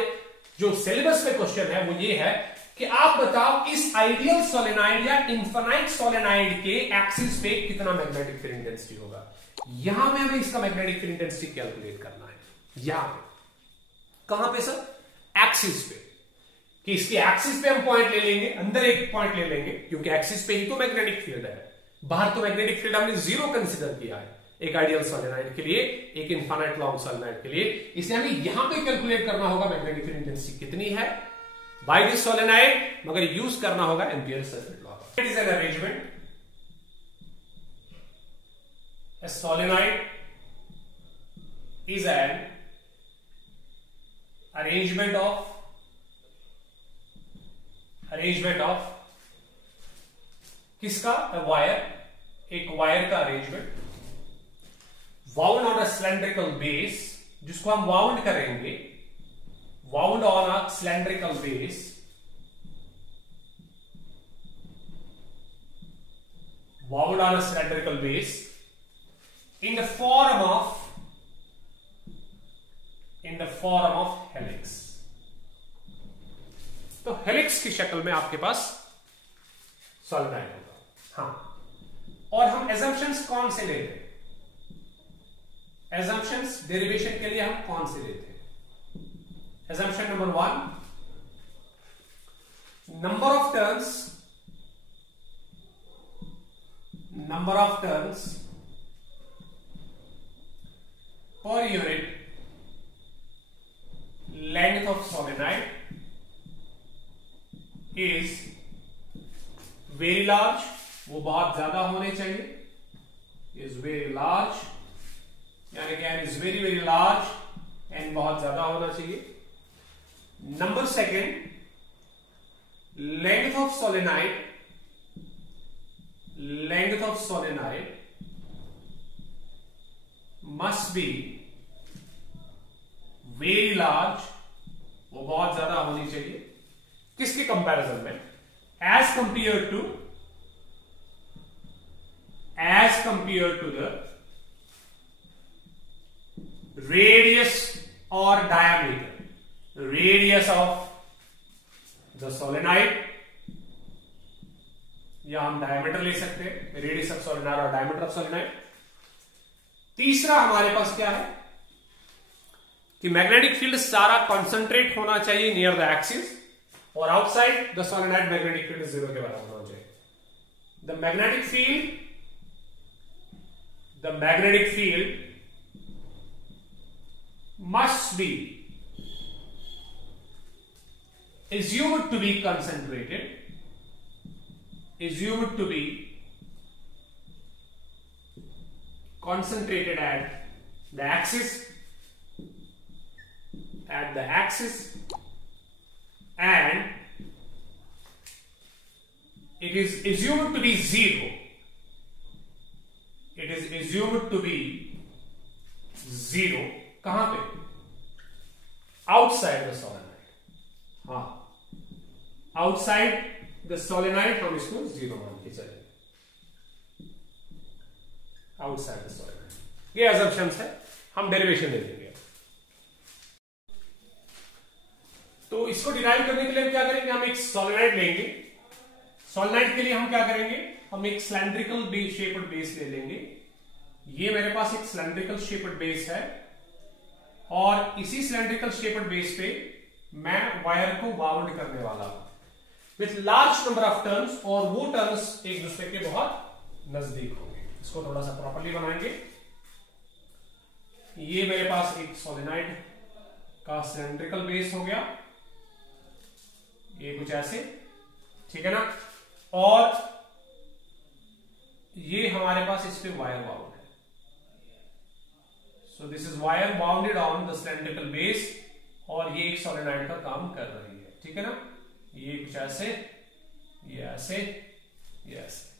जो सिलेबस में क्वेश्चन है वो ये है कि आप बताओ इस आइडियल सोलेनॉइड या इनफिनाइट सोलेनॉइड के एक्सिस पे कितना मैग्नेटिक फील्ड इंटेंसिटी होगा। यहां में हमें इसका मैग्नेटिक फील्ड इंटेंसिटी कैलकुलेट करना है। यहां पे कहां पे सर? एक्सिस पे, कि इसकी एक्सिस पे हम पॉइंट ले लेंगे, अंदर एक पॉइंट ले लेंगे, क्योंकि एक्सिस पे ही तो मैग्नेटिक फील्ड है, बाहर तो मैग्नेटिक फील्ड हमने 0 कंसीडर किया है एक आइडियल सोलेनॉइड के लिए, एक इनफिनाइट लॉन्ग सोलेनॉइड के लिए। इसलिए हमें यहां पे कैलकुलेट करना होगा मैग्नेटिक फील्ड इंटेंसिटी कितनी है बाय दिस सोलेनॉइड, मगर यूज करना होगा ampere circuit law. It is an arrangement, a solenoid is an arrangement of किसका? वायर, एक वायर का arrangement wound on a cylindrical base, जिसको हम वाउंड करेंगे, wound on a cylindrical base, wound on a cylindrical base in the form of helix। तो helix की शक्ल में आपके पास सोलेनॉइड होगा। हाँ, और हम एजम्पशंस कौन से लेते हैं? एजम्पशंस डेरिवेशन के लिए हम कौन से लेते हैं? Assumption number 1, number of turns per unit length of solenoid is very large, वो बहुत ज्यादा होने चाहिए, is very large, यानी क्या is very very large and बहुत ज्यादा होना चाहिए. Number second, length of solenoid must be very large, वो बहुत ज्यादा होनी चाहिए. किसके कंपैरिजन में? as compared to the radius or diameter, radius of the solenoid, या हम डायमीटर ले सकते हैं, रेडियस ऑफ सोलेनॉइड और डायमीटर ऑफ सोलेनॉइड. तीसरा हमारे पास क्या है कि मैग्नेटिक फील्ड सारा कॉन्सेंट्रेट होना चाहिए नियर द एक्सिस, और outside the solenoid magnetic field 0 के बराबर होना चाहिए. The magnetic field must be assumed to be concentrated, at the axis, and it is assumed to be zero. कहां पे? Outside the solenoid. हाँ, आउटसाइड द सोलेनॉइड हम इसको 0 मान के चलेंगे. आउटसाइड द सोलेनॉइड, ये असम्पशंस है, हम डेरिवेशन ले लेंगे. तो इसको डिराइव करने के लिए हम क्या करेंगे? हम एक सोलेनॉइड लेंगे. सोलेनॉइड के लिए हम क्या करेंगे? हम एक सिलेंड्रिकल शेप्ड बेस ले लेंगे. ये मेरे पास एक सिलेंड्रिकल शेप्ड बेस है, और इसी सिलेंड्रिकल शेप्ड बेस पे मैं वायर को बाउंड करने वाला हूं with large number of turns, और वो टर्न्स एक दूसरे के बहुत नजदीक होंगे. इसको थोड़ा सा प्रॉपर्ली बनाएंगे. ये मेरे पास एक सोलेनॉइड का सिलेंड्रिकल बेस हो गया, ये कुछ ऐसे, ठीक है ना. और ये हमारे पास इस पे वायर बाउंड है. So this is wire bounded on the cylindrical base, और ये एक सोलेनॉइड का काम कर रही है, ठीक है ना. ये कुछ ऐसे, ये ऐसे, ये ऐसे.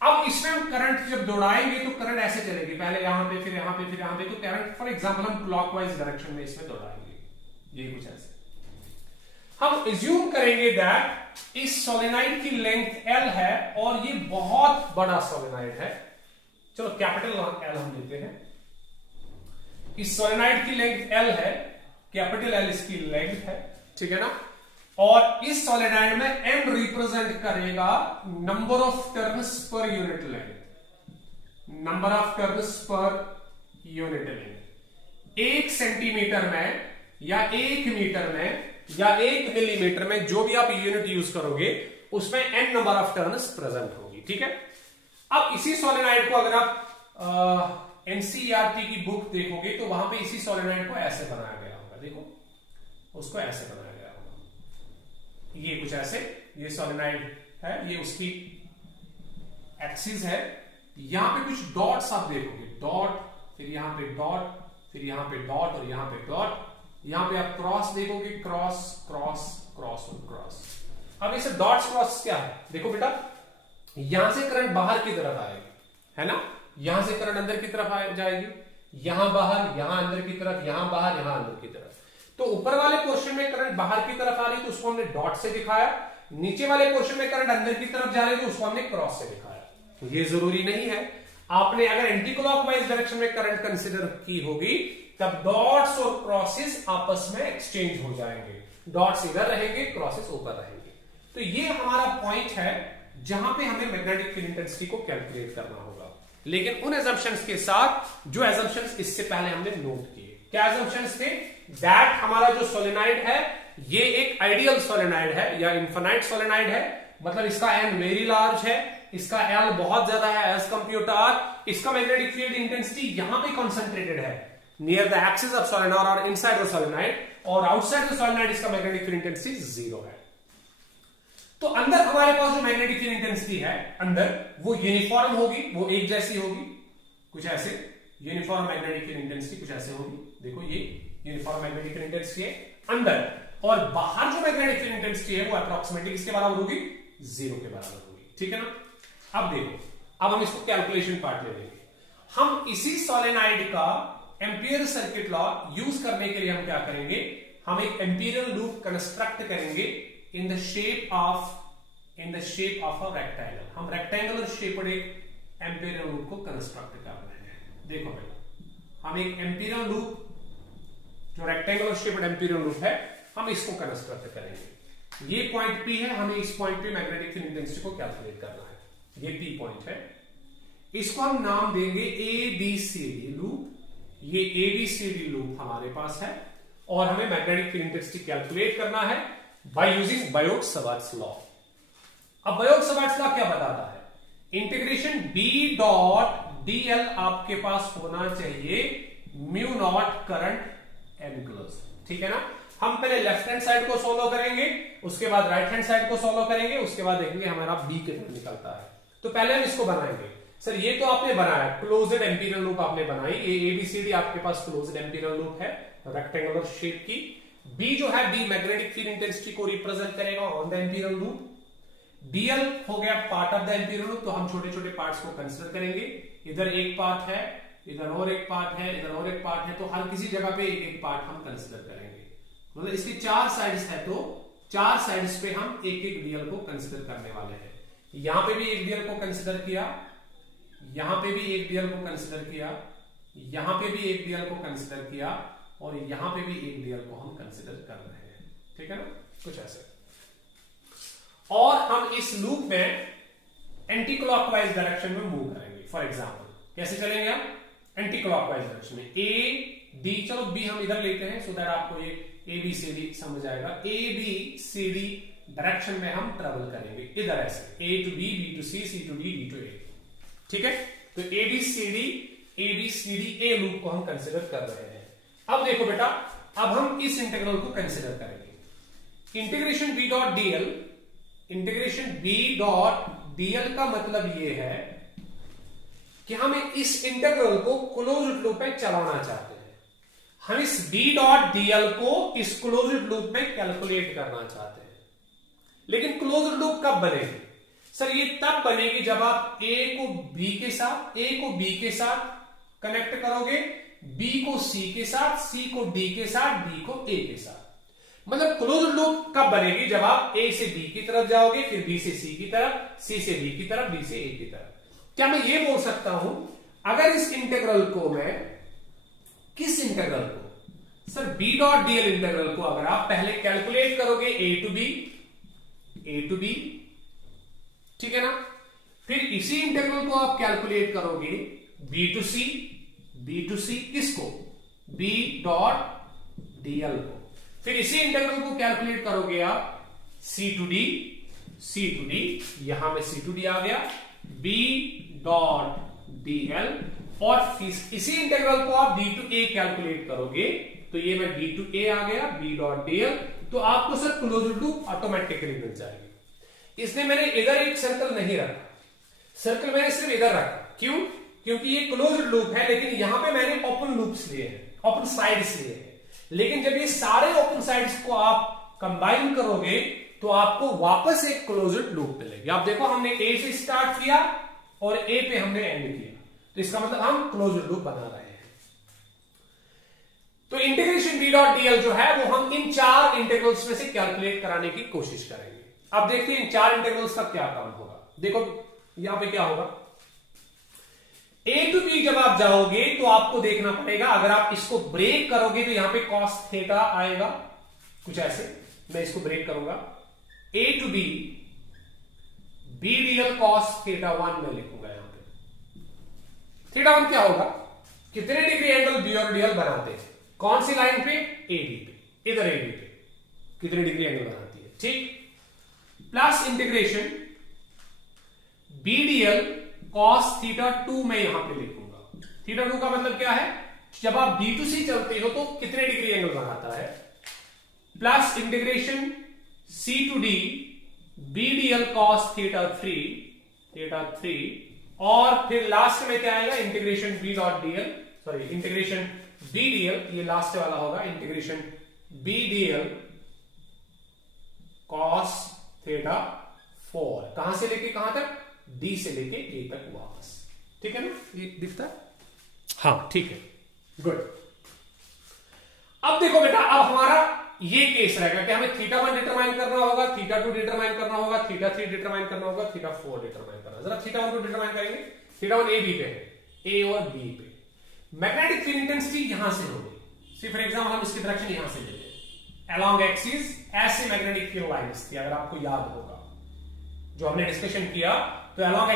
अब इसमें हम करंट जब दौड़ाएंगे तो करंट ऐसे चलेगी, पहले यहां पे, फिर यहां पे, फिर यहां पे. तो करंट फॉर एग्जांपल हम क्लॉकवाइज डायरेक्शन में इसमें दौड़ाएंगे, ये कुछ ऐसे. हम एज्यूम करेंगे दैट इस सोलेनॉइड की लेंथ L है, और ये बहुत बड़ा सोलेनॉइड है. चलो कैपिटल L हम लेते हैं. इस सोलेनॉइड की लेंथ L है, कैपिटल L इसकी लेंथ है, ठीक है ना. और इस सोलेनॉइड में M रिप्रेजेंट करेगा number of turns per unit length. 1 centimetre में, या 1 मीटर में, या 1 मिलीमीटर में, जो भी आप यूनिट यूज करोगे उसमें n number of turns present होगी, ठीक है. अब इसी सोलेनॉइड को अगर आप एनसीईआरटी की बुक देखोगे तो वहां पे इसी सोलेनॉइड को ऐसे बनाया गया होगा. देखो, उसको ऐसे बनाया गया होगा, ये कुछ ऐसे. ये सोलेनॉइड है, ये उसकी एक्सिस है. यहां पे कुछ डॉट्स आप देखोगे, डॉट, फिर यहां पे डॉट, फिर यहां पे डॉट, और यहां पे डॉट. यहां पे आप क्रॉस देखोगे, क्रॉस क्रॉस क्रॉस और क्रॉस. अब इसे डॉट्स क्रॉस क्या है? देखो बेटा, यहां से करंट बाहर की तरफ आएगी, है ना. यहां से करंट अंदर की तरफ जाएगी, यहां बाहर, यहां अंदर की तरफ, यहां बाहर, यहां अंदर की तरफ. तो ऊपर वाले पोर्शन में करंट बाहर की तरफ आ रही तो उसको हमने डॉट से दिखाया. नीचे वाले पोर्शन में करंट अंदर की तरफ जा रही तो उसको हमने क्रॉस से दिखाया. ये जरूरी नहीं है. आपने अगर एंटी क्लॉकवाइज डायरेक्शन में करंट कंसिडर की होगी तब डॉट्स और क्रॉसेस आपस में एक्सचेंज हो जाएंगे. डॉट्स इधर रहेंगे, क्रॉसेस ऊपर रहेंगे. तो ये हमारा पॉइंट है जहां पे हमें मैग्नेटिक फील्ड इंटेंसिटी को कैलकुलेट करना होगा, लेकिन उन एजम्पशंस के साथ जो एजम्पशंस इससे पहले हमने नोट किए. क्या एजम्पशंस थे? दैट हमारा जो सोलेनॉइड है ये एक आइडियल सोलेनॉइड है या इन्फिनाइट सोलेनॉइड है, मतलब इसका एन वेरी लार्ज है, इसका एल बहुत ज्यादा है एज कंपेयर टू आर। इसका मैग्नेटिक फील्ड इंटेंसिटी यहां पे कॉन्सेंट्रेटेड है near the axis of solenoid और इनसाइड द सोलेनॉइड, और आउटसाइड द सोलेनॉइड इसका मैग्नेटिक फील्ड इंटेंसिटी 0 है। तो अंदर हमारे पास जो मैग्नेटिक फील्ड इंटेंसिटी है अंदर वो यूनिफॉर्म होगी, वो एक जैसी होगी, कुछ ऐसे यूनिफॉर्म मैग्नेटिक फील्ड इंटेंसिटी कुछ ऐसे होगी। देखो ये यूनिफॉर्म मैग्नेटिक फील्ड इंटेंसिटी है अंदर, और बाहर जो मैग्नेटिक फील्ड इंटेंसिटी है वो अप्रोक्सीमेटली किसके बराबर होगी? 0 के बराबर होगी। ठीक है ना। अब देखो, अब हम इसको कैलकुलेशन पार्ट ले लेंगे। हम इसी सोलेनॉइड का एम्पियर सर्किट लॉ यूज करने के लिए हम क्या करेंगे, हम एक एम्पिरियल लूप कंस्ट्रक्ट करेंगे in the shape of a rectangle. हम रेक्टेंगुलर शेपेड एक एम्पिरियल लूप को कंस्ट्रक्ट कर रहे हैं। देखो भाई, हम एक एम्पिरियल लूप जो रेक्टेंगुलर शेपेड एम्पिरियल लूप है हम इसको कंस्ट्रक्ट करेंगे। ये पॉइंट P है, हमें इस पॉइंट पे मैग्नेटिक फील्ड इंटेंसिटी को कैलकुलेट करना है। ये P पॉइंट है, इसको हम नाम देंगे ABCD लूप। ये ABCD लूप हमारे पास है और हमें मैग्नेटिक फील्ड इंटेंसिटी कैलकुलेट करना है बाय यूजिंग बायोट-सवार्ट्स लॉ। अब बायोट-सवार्ट्स लॉ क्या बताता है? इंटीग्रेशन B डॉट dl आपके पास होना चाहिए म्यू नॉट करंट एनक्लोज। ठीक है ना। हम पहले लेफ्ट हैंड साइड को सोल्व करेंगे, उसके बाद राइट हैंड साइड को सोल्व करेंगे, उसके बाद देखेंगे हमारा B कितना निकलता है। तो पहले हम इसको बनाएंगे। सर ये तो आपने बनाया, क्लोज्ड एम्पिरियल लूप आपने बनाई, ABCD आपके पास क्लोज्ड एम्पिरियल लूप है रेक्टेंगुलर शेप की। B जो है B मैग्नेटिक फील्ड इंटेंसिटी को रिप्रेजेंट करेगा on the imperial loop. DL हो गया part of the imperial loop, तो हम छोटे छोटे पार्ट्स को कंसिडर करेंगे। इधर एक पार्ट है, इधर और एक पार्ट है, इधर और एक पार्ट है, तो हर किसी जगह पे एक एक पार्ट हम कंसिडर करेंगे। मतलब इसके 4 साइड्स है, तो 4 साइड्स पे हम एक एक डीएल को कंसिडर करने वाले हैं। यहां पे भी एक डीएल को कंसिडर किया, यहां पे भी एक डीएल को कंसिडर किया, यहां पे भी एक डीएल को कंसिडर किया, और यहां पे भी एक डीएल को हम कंसिडर कर रहे हैं। ठीक है ना, कुछ ऐसे। और हम इस लूप में एंटी क्लॉकवाइज डायरेक्शन में मूव करेंगे। फॉर एग्जांपल कैसे चलेंगे हम? एंटी क्लॉकवाइज डायरेक्शन में A D, चलो B हम इधर लेते हैं सो दैट आपको ये ABCD समझ आएगा। ABCD डायरेक्शन में हम ट्रेवल करेंगे इधर ऐसे, A to B, B to C, C to D, D to A। ठीक है, तो ABCD A लूप को हम कंसिडर कर रहे हैं। अब देखो बेटा, अब हम इस इंटीग्रल को कंसिडर करेंगे। Integration B dot DL, integration B dot DL का मतलब ये है कि हम इस इंटीग्रल को क्लोज्ड लूप में चलाना चाहते हैं। हम इस B डॉट DL को इस क्लोज्ड लूप में कैलकुलेट करना चाहते हैं। लेकिन क्लोज्ड लूप कब बनेगी? सर ये तब बनेगी जब आप A को B के साथ कनेक्ट करोगे, B को C के साथ, C को D के साथ, D को A के साथ। मतलब क्लोज्ड लूप कब बनेगी? जब आप A से B की तरफ जाओगे, फिर B से C की तरफ, C से D की तरफ, D से A की तरफ। क्या मैं ये बोल सकता हूं, अगर इस इंटीग्रल को मैं, किस इंटीग्रल को? Sir B dot DL integral को अगर आप पहले कैलकुलेट करोगे A टू B, ठीक है ना, फिर इसी इंटीग्रल को आप कैलकुलेट करोगे B टू C, किसको? B डॉट DL को। फिर इसी इंटीग्रल को कैलकुलेट करोगे आप C टू D, यहां में C टू D आ गया, B डॉट DL, और इसी इंटीग्रल को आप D टू A कैलकुलेट करोगे, तो ये में D टू A आ गया, B डॉट DL, तो आपको सर क्लोज्ड लूप ऑटोमेटिकली मिल जाएगी। इसलिए मैंने इधर एक सर्कल नहीं रखा, सर्कल मैंने सिर्फ इधर रखा। क्यों? क्योंकि ये क्लोज्ड लूप है, लेकिन यहां पे मैंने ओपन लूप्स लिए हैं, ओपन साइड्स लिए हैं। लेकिन जब ये सारे ओपन साइड्स को आप कंबाइन करोगे तो आपको वापस एक क्लोज्ड लूप मिलेगी। आप देखो, हमने A से स्टार्ट किया और A पे हमने एंड किया, तो इसका मतलब हम क्लोज्ड लूप बना रहे हैं। तो इंटीग्रेशन B डॉट DL जो है वो हम इन 4 इंटीग्रल्स में से कैलकुलेट कराने की कोशिश करेंगे। अब देखते हैं इन 4 इंटीग्रल्स का क्या काम होगा। देखो यहां पे क्या होगा, A टू B जब आप जाओगे तो आपको देखना पड़ेगा, अगर आप इसको ब्रेक करोगे तो यहां पे cos थीटा आएगा, कुछ ऐसे। मैं इसको ब्रेक करूंगा, A to B, B DL cos theta 1 में लिखूंगा। यहां पे थीटा 1 क्या होगा? कितने डिग्री एंगल B और DL बनाते हैं? कौन सी लाइन पे? AB पे, इधर AB पे कितने डिग्री एंगल बनाती है, ठीक। प्लस इंटीग्रेशन BDL cos θ2 मैं यहां पे लिखूंगा। θ2 का मतलब क्या है, जब आप B to C चलते हो तो कितने डिग्री एंगल बनाता है, plus integration C to D BDL cos θ3 और फिर लास्ट में क्या आएगा, इंटीग्रेशन इंटीग्रेशन BDL, ये लास्ट वाला होगा, इंटीग्रेशन BDL cos θ4, कहां से लेके कहां तक, D से लेके A तक वापस, ठीक है ना, ये दिखता है, हाँ ठीक है, गुड। अब देखो बेटा, अब हमारा ये केस रहेगा कि हमें θ1 डिटरमाइन करना होगा, θ2 डिटरमाइन करना होगा, θ3 डिटरमाइन करना होगा, θ4 डिटरमाइन करना। जरा θ1 को डिटरमाइन करेंगे, θ1 A B पे है, A और B पे। मैग्नेटिक फील्ड इंटेंसिटी यहां से होगी, सी फॉर एग्जांपल हम इसकी डायरेक्शन यहां से लेते हैं, अलोंग एक्सिस ऐसे मैग्नेटिक फील्ड लाइंस थी, अगर आपको याद होगा जो हमने डिस्कशन किया, तो along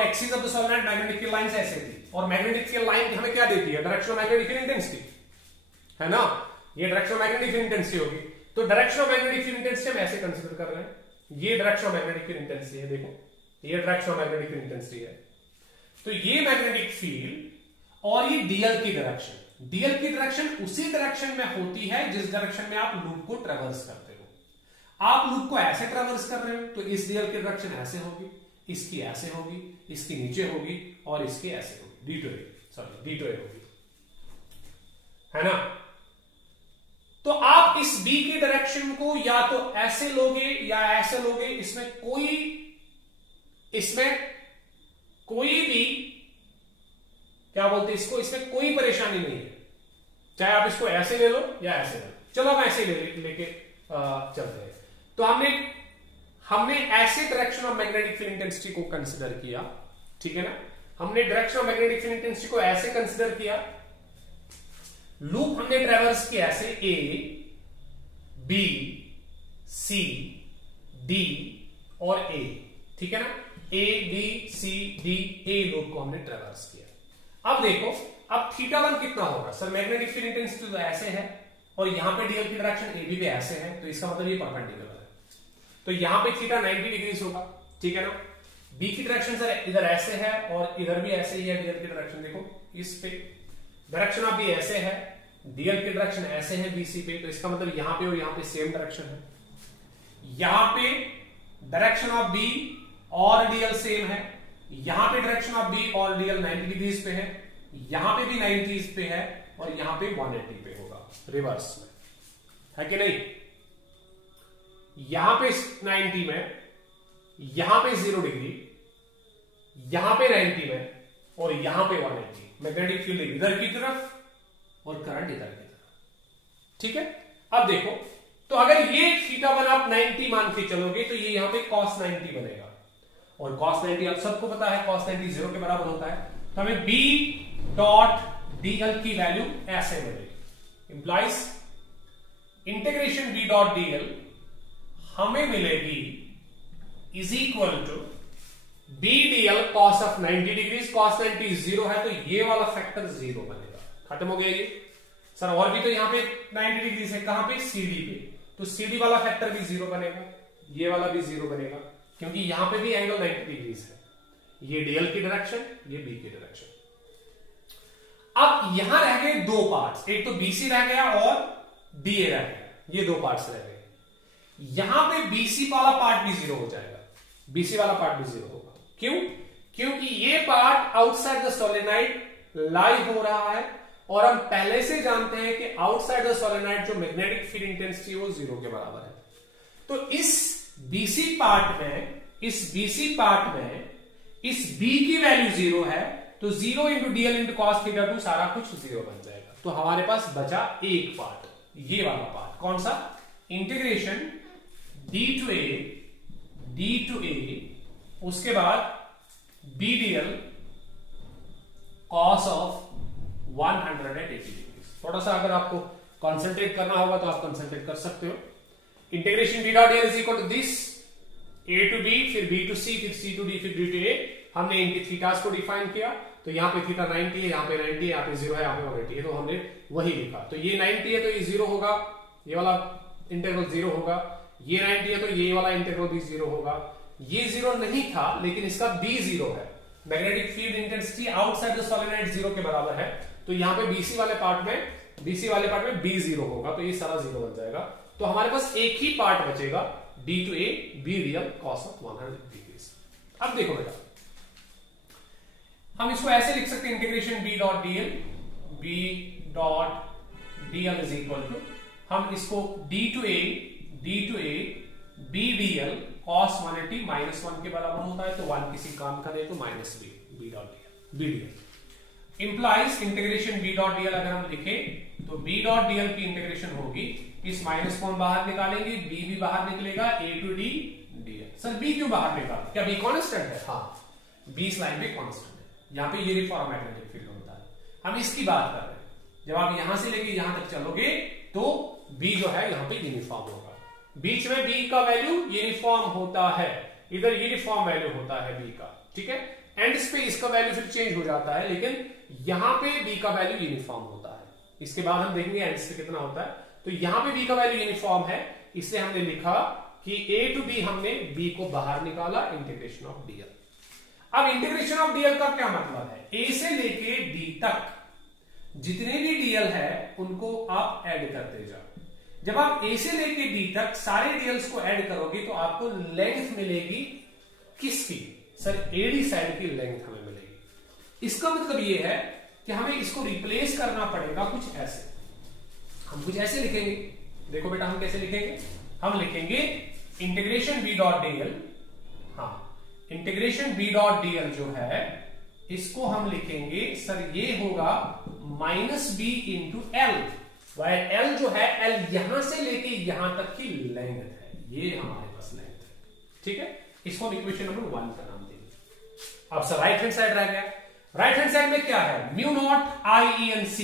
axis of the solenoid magnetic field lines ऐसे थी, और मैग्नेटिक फील्ड लाइन हमें क्या देती है, direction of magnetic field intensity, है ना, ये direction of magnetic field intensity होगी। तो direction of magnetic field intensity हम ऐसे कंसीडर कर रहे हैं, ये direction of magnetic field intensity है, देखो ये direction of magnetic field intensity है, तो ये मैग्नेटिक फील्ड और ये डीएल की डायरेक्शन, डीएल की डायरेक्शन उसी डायरेक्शन में होती है जिस डायरेक्शन में आप लूप को ट्रैवर्स करते हो। आप लूप को ऐसे ट्रैवर्स कर रहे हो तो इस डीएल की डायरेक्शन ऐसे होगी, इसकी ऐसे होगी, इसकी नीचे होगी और इसकी ऐसे होगी, डी टू ए होगी, है ना। तो आप इस बी की डायरेक्शन को या तो ऐसे लोगे या ऐसे लोगे, इसमें कोई भी क्या बोलते हैं इसको, इसमें कोई परेशानी नहीं है, चाहे आप इसको ऐसे ले लो या ऐसे ले लो। चलो हम ऐसे लेके चलते हैं। तो हमने ऐसे direction of magnetic field intensity को कंसीडर किया, ठीक है ना, हमने direction of magnetic field intensity को ऐसे कंसीडर किया, लूप हमने ट्रैवर्स किया ऐसे A B C D और A, ठीक है ना, A B C D A loop को हमने ट्रैवर्स किया। अब देखो, अब θ1 कितना होगा, सर मैग्नेटिक फील्ड इंटेंसिटी तो ऐसे है और यहां पे डीएल की डायरेक्शन AB पे ऐसे है, तो इसका मतलब ये परपेंडिकुलर है, तो यहां पे θ 90 डिग्री होगा, ठीक है ना। B की डायरेक्शन सर इधर ऐसे है और इधर भी ऐसे ही है, डीएल की डायरेक्शन देखो, इस पे डायरेक्शन ऑफ B ऐसे है, डीएल की डायरेक्शन ऐसे है BC पे, तो इसका मतलब यहां पे और यहां पे सेम डायरेक्शन है, यहां पे डायरेक्शन ऑफ B और डीएल सेम है, यहां पे डायरेक्शन ऑफ B और डीएल 90 डिग्री पे है, यहां पे भी 90 पे है और यहां पे 180 पे होगा रिवर्स में, है कि नहीं। यहां पे 90 में, यहां पे 0 डिग्री, यहां पे 90 में और यहां पे 180, मैग्नेटिक फील्ड इधर की तरफ और करंट इधर की तरफ, ठीक है। अब देखो, तो अगर ये θ1 आप 90 मान के चलोगे तो ये यहां पे cos 90 बनेगा, और cos 90 आप सबको पता है cos 90 0 के बराबर होता है, तो हमें B डॉट DL की वैल्यू ऐसे मिलेगी, implies integration B dot DL हमें मिलेगी is equal to BDL cos of 90 degree, cos 90 0 है तो ये वाला फैक्टर 0 बनेगा, खत्म हो गया ये। सर और भी तो यहां पे 90 डिग्री है, कहां पे, CD पे, तो CD वाला फैक्टर भी 0 बनेगा, ये वाला भी 0 बनेगा, क्योंकि यहां पे भी एंगल 90 डिग्री है, ये DL की डायरेक्शन, ये B की डायरेक्शन। अब यहां रह गए दो पार्ट्स, एक तो BC रह गया और DA रह गया, ये दो पार्ट्स रह गए। यहां पे BC वाला पार्ट भी 0 हो जाएगा, BC वाला पार्ट भी 0 होगा, क्यों, क्योंकि ये पार्ट आउटसाइड द सोलेनॉइड लाई हो रहा है, और हम पहले से जानते हैं कि आउटसाइड द सोलेनॉइड जो मैग्नेटिक फील्ड इंटेंसिटी वो 0 के बराबर है। तो इस BC पार्ट में, इस B की वैल्यू 0 है, तो 0 इंटू DL इंटू cos θ2 सारा कुछ 0 बन जाएगा। तो हमारे पास बचा एक पार्ट, ये वाला पार्ट, कौन सा, इंटीग्रेशन D to A, उसके बाद BDL cos ऑफ 180 डिग्री। थोड़ा सा अगर आपको कंसंट्रेट करना होगा तो आप कंसंट्रेट कर सकते हो। Integration D dot DL is equal to this, A to B, फिर B टू C, फिर C टू D, फिर D टू A। हमने इनके थीटास को डिफाइन किया, तो यहाँ पे थीटा 90 है, यहाँ पे 90 है, यहाँ पे 0 है, यहाँ पे 180 है, तो हमने वही लिखा। तो ये 90 है तो ये 0 होगा, ये वाला इंटीग्रल 0 होगा, ये 90 है तो ये वाला इंटीग्रल भी 0 होगा। ये 0 नहीं था लेकिन इसका b 0 है, magnetic field intensity outside the solenoid 0 के बराबर है, तो यहां पे BC वाले पार्ट में b 0 होगा, तो ये सारा 0 बन जाएगा। तो हमारे पास एक ही पार्ट बचेगा d to a b real cos of 100 degree. अब देखो बेटा, हम इसको ऐसे लिख सकते हैं, integration b dot dl is equal to, हम इसको d to a b dl cos 180 -1 के बराबर होता है, तो 1 किसी काम का नहीं तो minus b dot dl implies integration b dot dl अगर हम लिखें तो b डॉट dl की इंटीग्रेशन होगी, इस माइनस को हम बाहर निकालेंगे, b भी बाहर निकलेगा, a to d dl। Sir b क्यों बाहर निकाल, क्या b कांस्टेंट है? हाँ, b इस लाइन पे कांस्टेंट है, यहाँ पे यूनिफॉर्म मैग्नेटिक फील्ड होता है, हम इसकी बात कर रहे हैं। जब आप यहां से लेके यहां तक चलोगे तो b जो है यहां पे यूनिफॉर्म होगा, बीच में b का वैल्यू यूनिफॉर्म होता है, इधर यूनिफॉर्म वैल्यू होता है b का, ठीक है। एंड्स पे इसका वैल्यू फिर चेंज हो जाता है, लेकिन यहां पे b का वैल्यू यूनिफॉर्म होता है। इसके बाद हम देखेंगे एंड्स पे कितना होता है। तो यहां पे b का वैल्यू यूनिफॉर्म है, इसलिए हमने लिखा कि a to b, हमने b को बाहर निकाला, इंटीग्रेशन ऑफ dl। अब इंटीग्रेशन ऑफ dl का क्या मतलब है, a से लेके d तक जितने भी dl है उनको आप ऐड करते जाओ। जब आप a से लेके d तक सारे dls को ऐड करोगे तो आपको लेंथ मिलेगी किसकी? सर AD साइड की लेंथ हमें मिलेगी। इसका मतलब ये है कि हमें इसको रिप्लेस करना पड़ेगा कुछ ऐसे, हम कुछ ऐसे लिखेंगे। देखो बेटा हम कैसे लिखेंगे, हम लिखेंगे इंटीग्रेशन b डॉट dl, हाँ इंटीग्रेशन b डॉट dl जो है इसको हम लिखेंगे, सर ये होगा -b into L, Y L जो है एल यहां से लेके यहां तक की लेंथ है, ये हमारे पास लेंथ है, ठीक है। इसको हम इक्वेशन नंबर 1 का नाम देंगे। अब सर राइट हैंड साइड रह गया, राइट हैंड साइड में क्या है, म्यू नॉट IENC।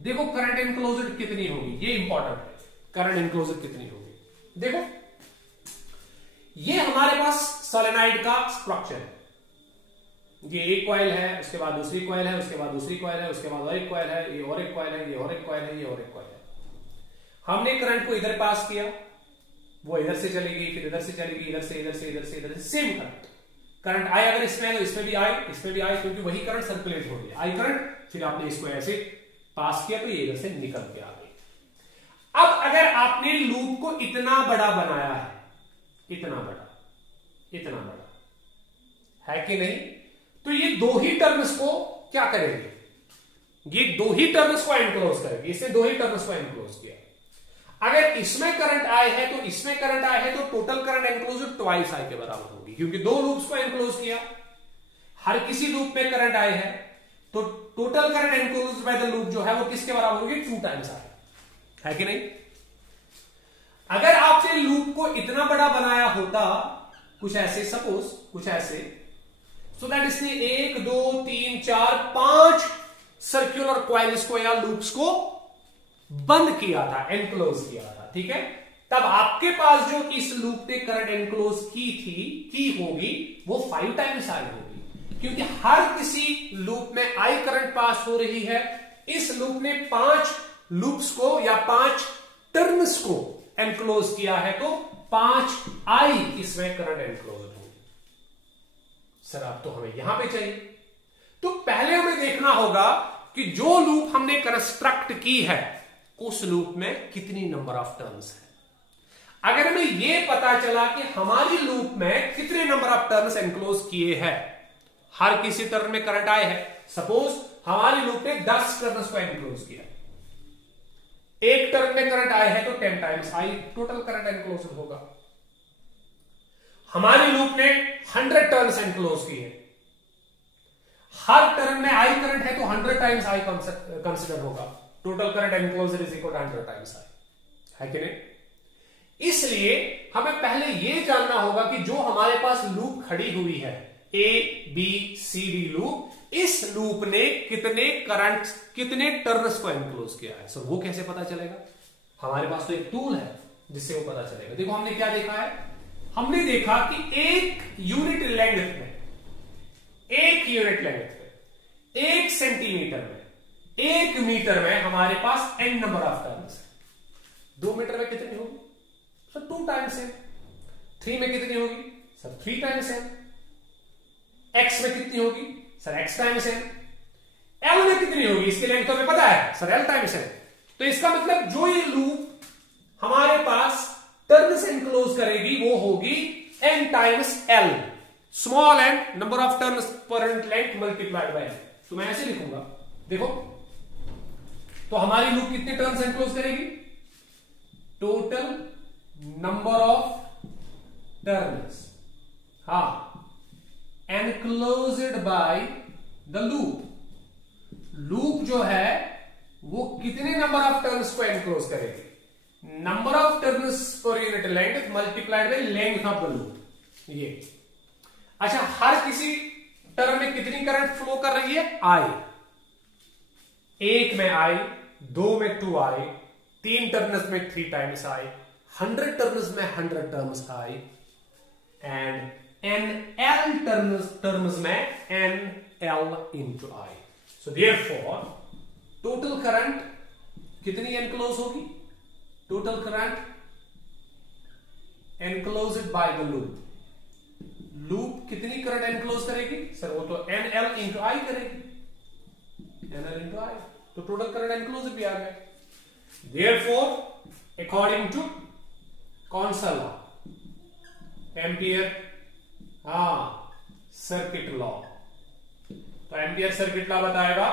देखो करंट एनक्लोज्ड कितनी होगी, ये इंपॉर्टेंट है, करंट एनक्लोज्ड कितनी होगी। देखो ये हमारे पास सोलेनोइड का स्ट्रक्चर है, ये एक कॉइल है, उसके बाद दूसरी कॉइल है, उसके बाद दूसरी कॉइल है, उसके बाद और एक कॉइल है, ये और एक कॉइल है, ये और एक कॉइल है, ये और एक कॉइल है। हमने करंट को इधर पास किया, वो इधर से चलेगी, फिर इधर से चलेगी, इधर से इधर से इधर से इधर से, सेम करंट आई अगर इसमें है तो इसमें भी आई, इसमें भी आई, क्योंकि वही करंट सर्कुलेट हो रही है, आई करंट। फिर आपने इसको ऐसे पास किया तो ये इधर से निकल के आ गई। अब अगर आपने लूप को इतना बड़ा बनाया है, इतना बड़ा है कि नहीं, तो ये दो ही टर्म्स को क्या करेंगे, ये दो ही टर्म्स को एनक्लोज करेंगे, इसने दो ही टर्म्स को एनक्लोज किया। अगर इसमें करंट आए है तो इसमें करंट आए है, तो total current enclose twice I के बराबर होगी, क्योंकि दो लूप्स को एनक्लोज किया। हर किसी लूप में करंट आए है तो total current enclose by the loop जो है वो किसके बराबर होगी, 2 टाइम्स आई, है कि नहीं। अगर आपने लूप को इतना बड़ा बनाया होता, कुछ ऐसे सपोज, कुछ ऐसे, सो दैट इसने 1 2 3 4 5 सर्कुलर कॉइल्स को या लूप्स को बंद किया था, एनक्लोज किया था, ठीक है। तब आपके पास जो इस लूप ने करंट एनक्लोज की होगी वो 5 टाइम्स आई होगी, क्योंकि हर किसी लूप में आई करंट पास हो रही है। इस लूप ने 5 लूप्स को या 5 टर्म्स को एनक्लोज किया है, तो 5 आई इसमें करंट एनक्लोज होगी। सर अब तो हमें यहां पे चाहिए, तो पहले हमें देखना होगा कि जो लूप हमने कंस्ट्रक्ट की है उस लूप में कितनी नंबर ऑफ टर्न्स है। अगर हमें यह पता चला कि हमारी लूप में कितने नंबर ऑफ टर्न्स एनक्लोज किए हैं, हर किसी टर्न में करंट आए हैं, सपोज हमारी लूप ने 10 टर्न्स को एनक्लोज किया, एक टर्न में करंट आए हैं तो 10 times I total current enclose होगा। हमारी लूप ने 100 टर्न्स एनक्लोज किए, हर टर्न में आई करंट है तो 100 टाइम्स आई कंसिडर होगा, total current enclosure is equal to 100 times I, है कि नहीं। इसलिए हमें पहले यह जानना होगा कि जो हमारे पास लूप खड़ी हुई है ABCD लूप, इस लूप ने कितने करंट, कितने टर्न्स को एनक्लोज किया है। सर वो कैसे पता चलेगा, हमारे पास तो एक टूल है जिससे वो पता चलेगा। देखो हमने क्या देखा है, हमने देखा कि एक यूनिट लेंथ में, 1 सेंटीमीटर में, 1 मीटर में हमारे पास n नंबर ऑफ टर्न्स है। 2 मीटर में कितनी होगी, सर 2 टाइम्स है। 3 में कितनी होगी सर 3 टाइम्स है। x में कितनी होगी सर x टाइम्स है। l में कितनी होगी, इसके लेंथ तो हमें पता है सर l टाइम्स है। तो इसका मतलब जो ये लूप हमारे पास टर्न से एनक्लोज करेगी वो होगी n times l, small n number of turns per length multiplied by l। तो मैं ऐसे लिखूंगा, देखो तो हमारी लूप कितने टर्न से एनक्लोज करेगी, टोटल नंबर ऑफ टर्न्स, हाँ, enclosed by the loop. Loop जो है वो कितने नंबर ऑफ टर्न्स को एनक्लोज करेगी, number of turns per unit length multiplied by length of the loop. ये अच्छा, हर किसी टर्म में कितनी करंट फ्लो कर रही है, I, 1 में I, 2 में 2I, 3 टर्न्स में 3 टाइम्स I, 100 टर्न्स में 100 terms I, and NL terms में NL into I। So therefore total current कितनी एनक्लोज होगी, total current enclosed by the loop. Loop कितनी करंट एनक्लोज करेगी सर, वो तो NL into I करेगी, NL into I, तो टोटल करंट एनक्लोज भी आ गया। देयरफॉर अकॉर्डिंग टू कौन सा लॉ, एम्पियर, हाँ, सर्किट लॉ। तो एम्पियर सर्किट लॉ बताएगा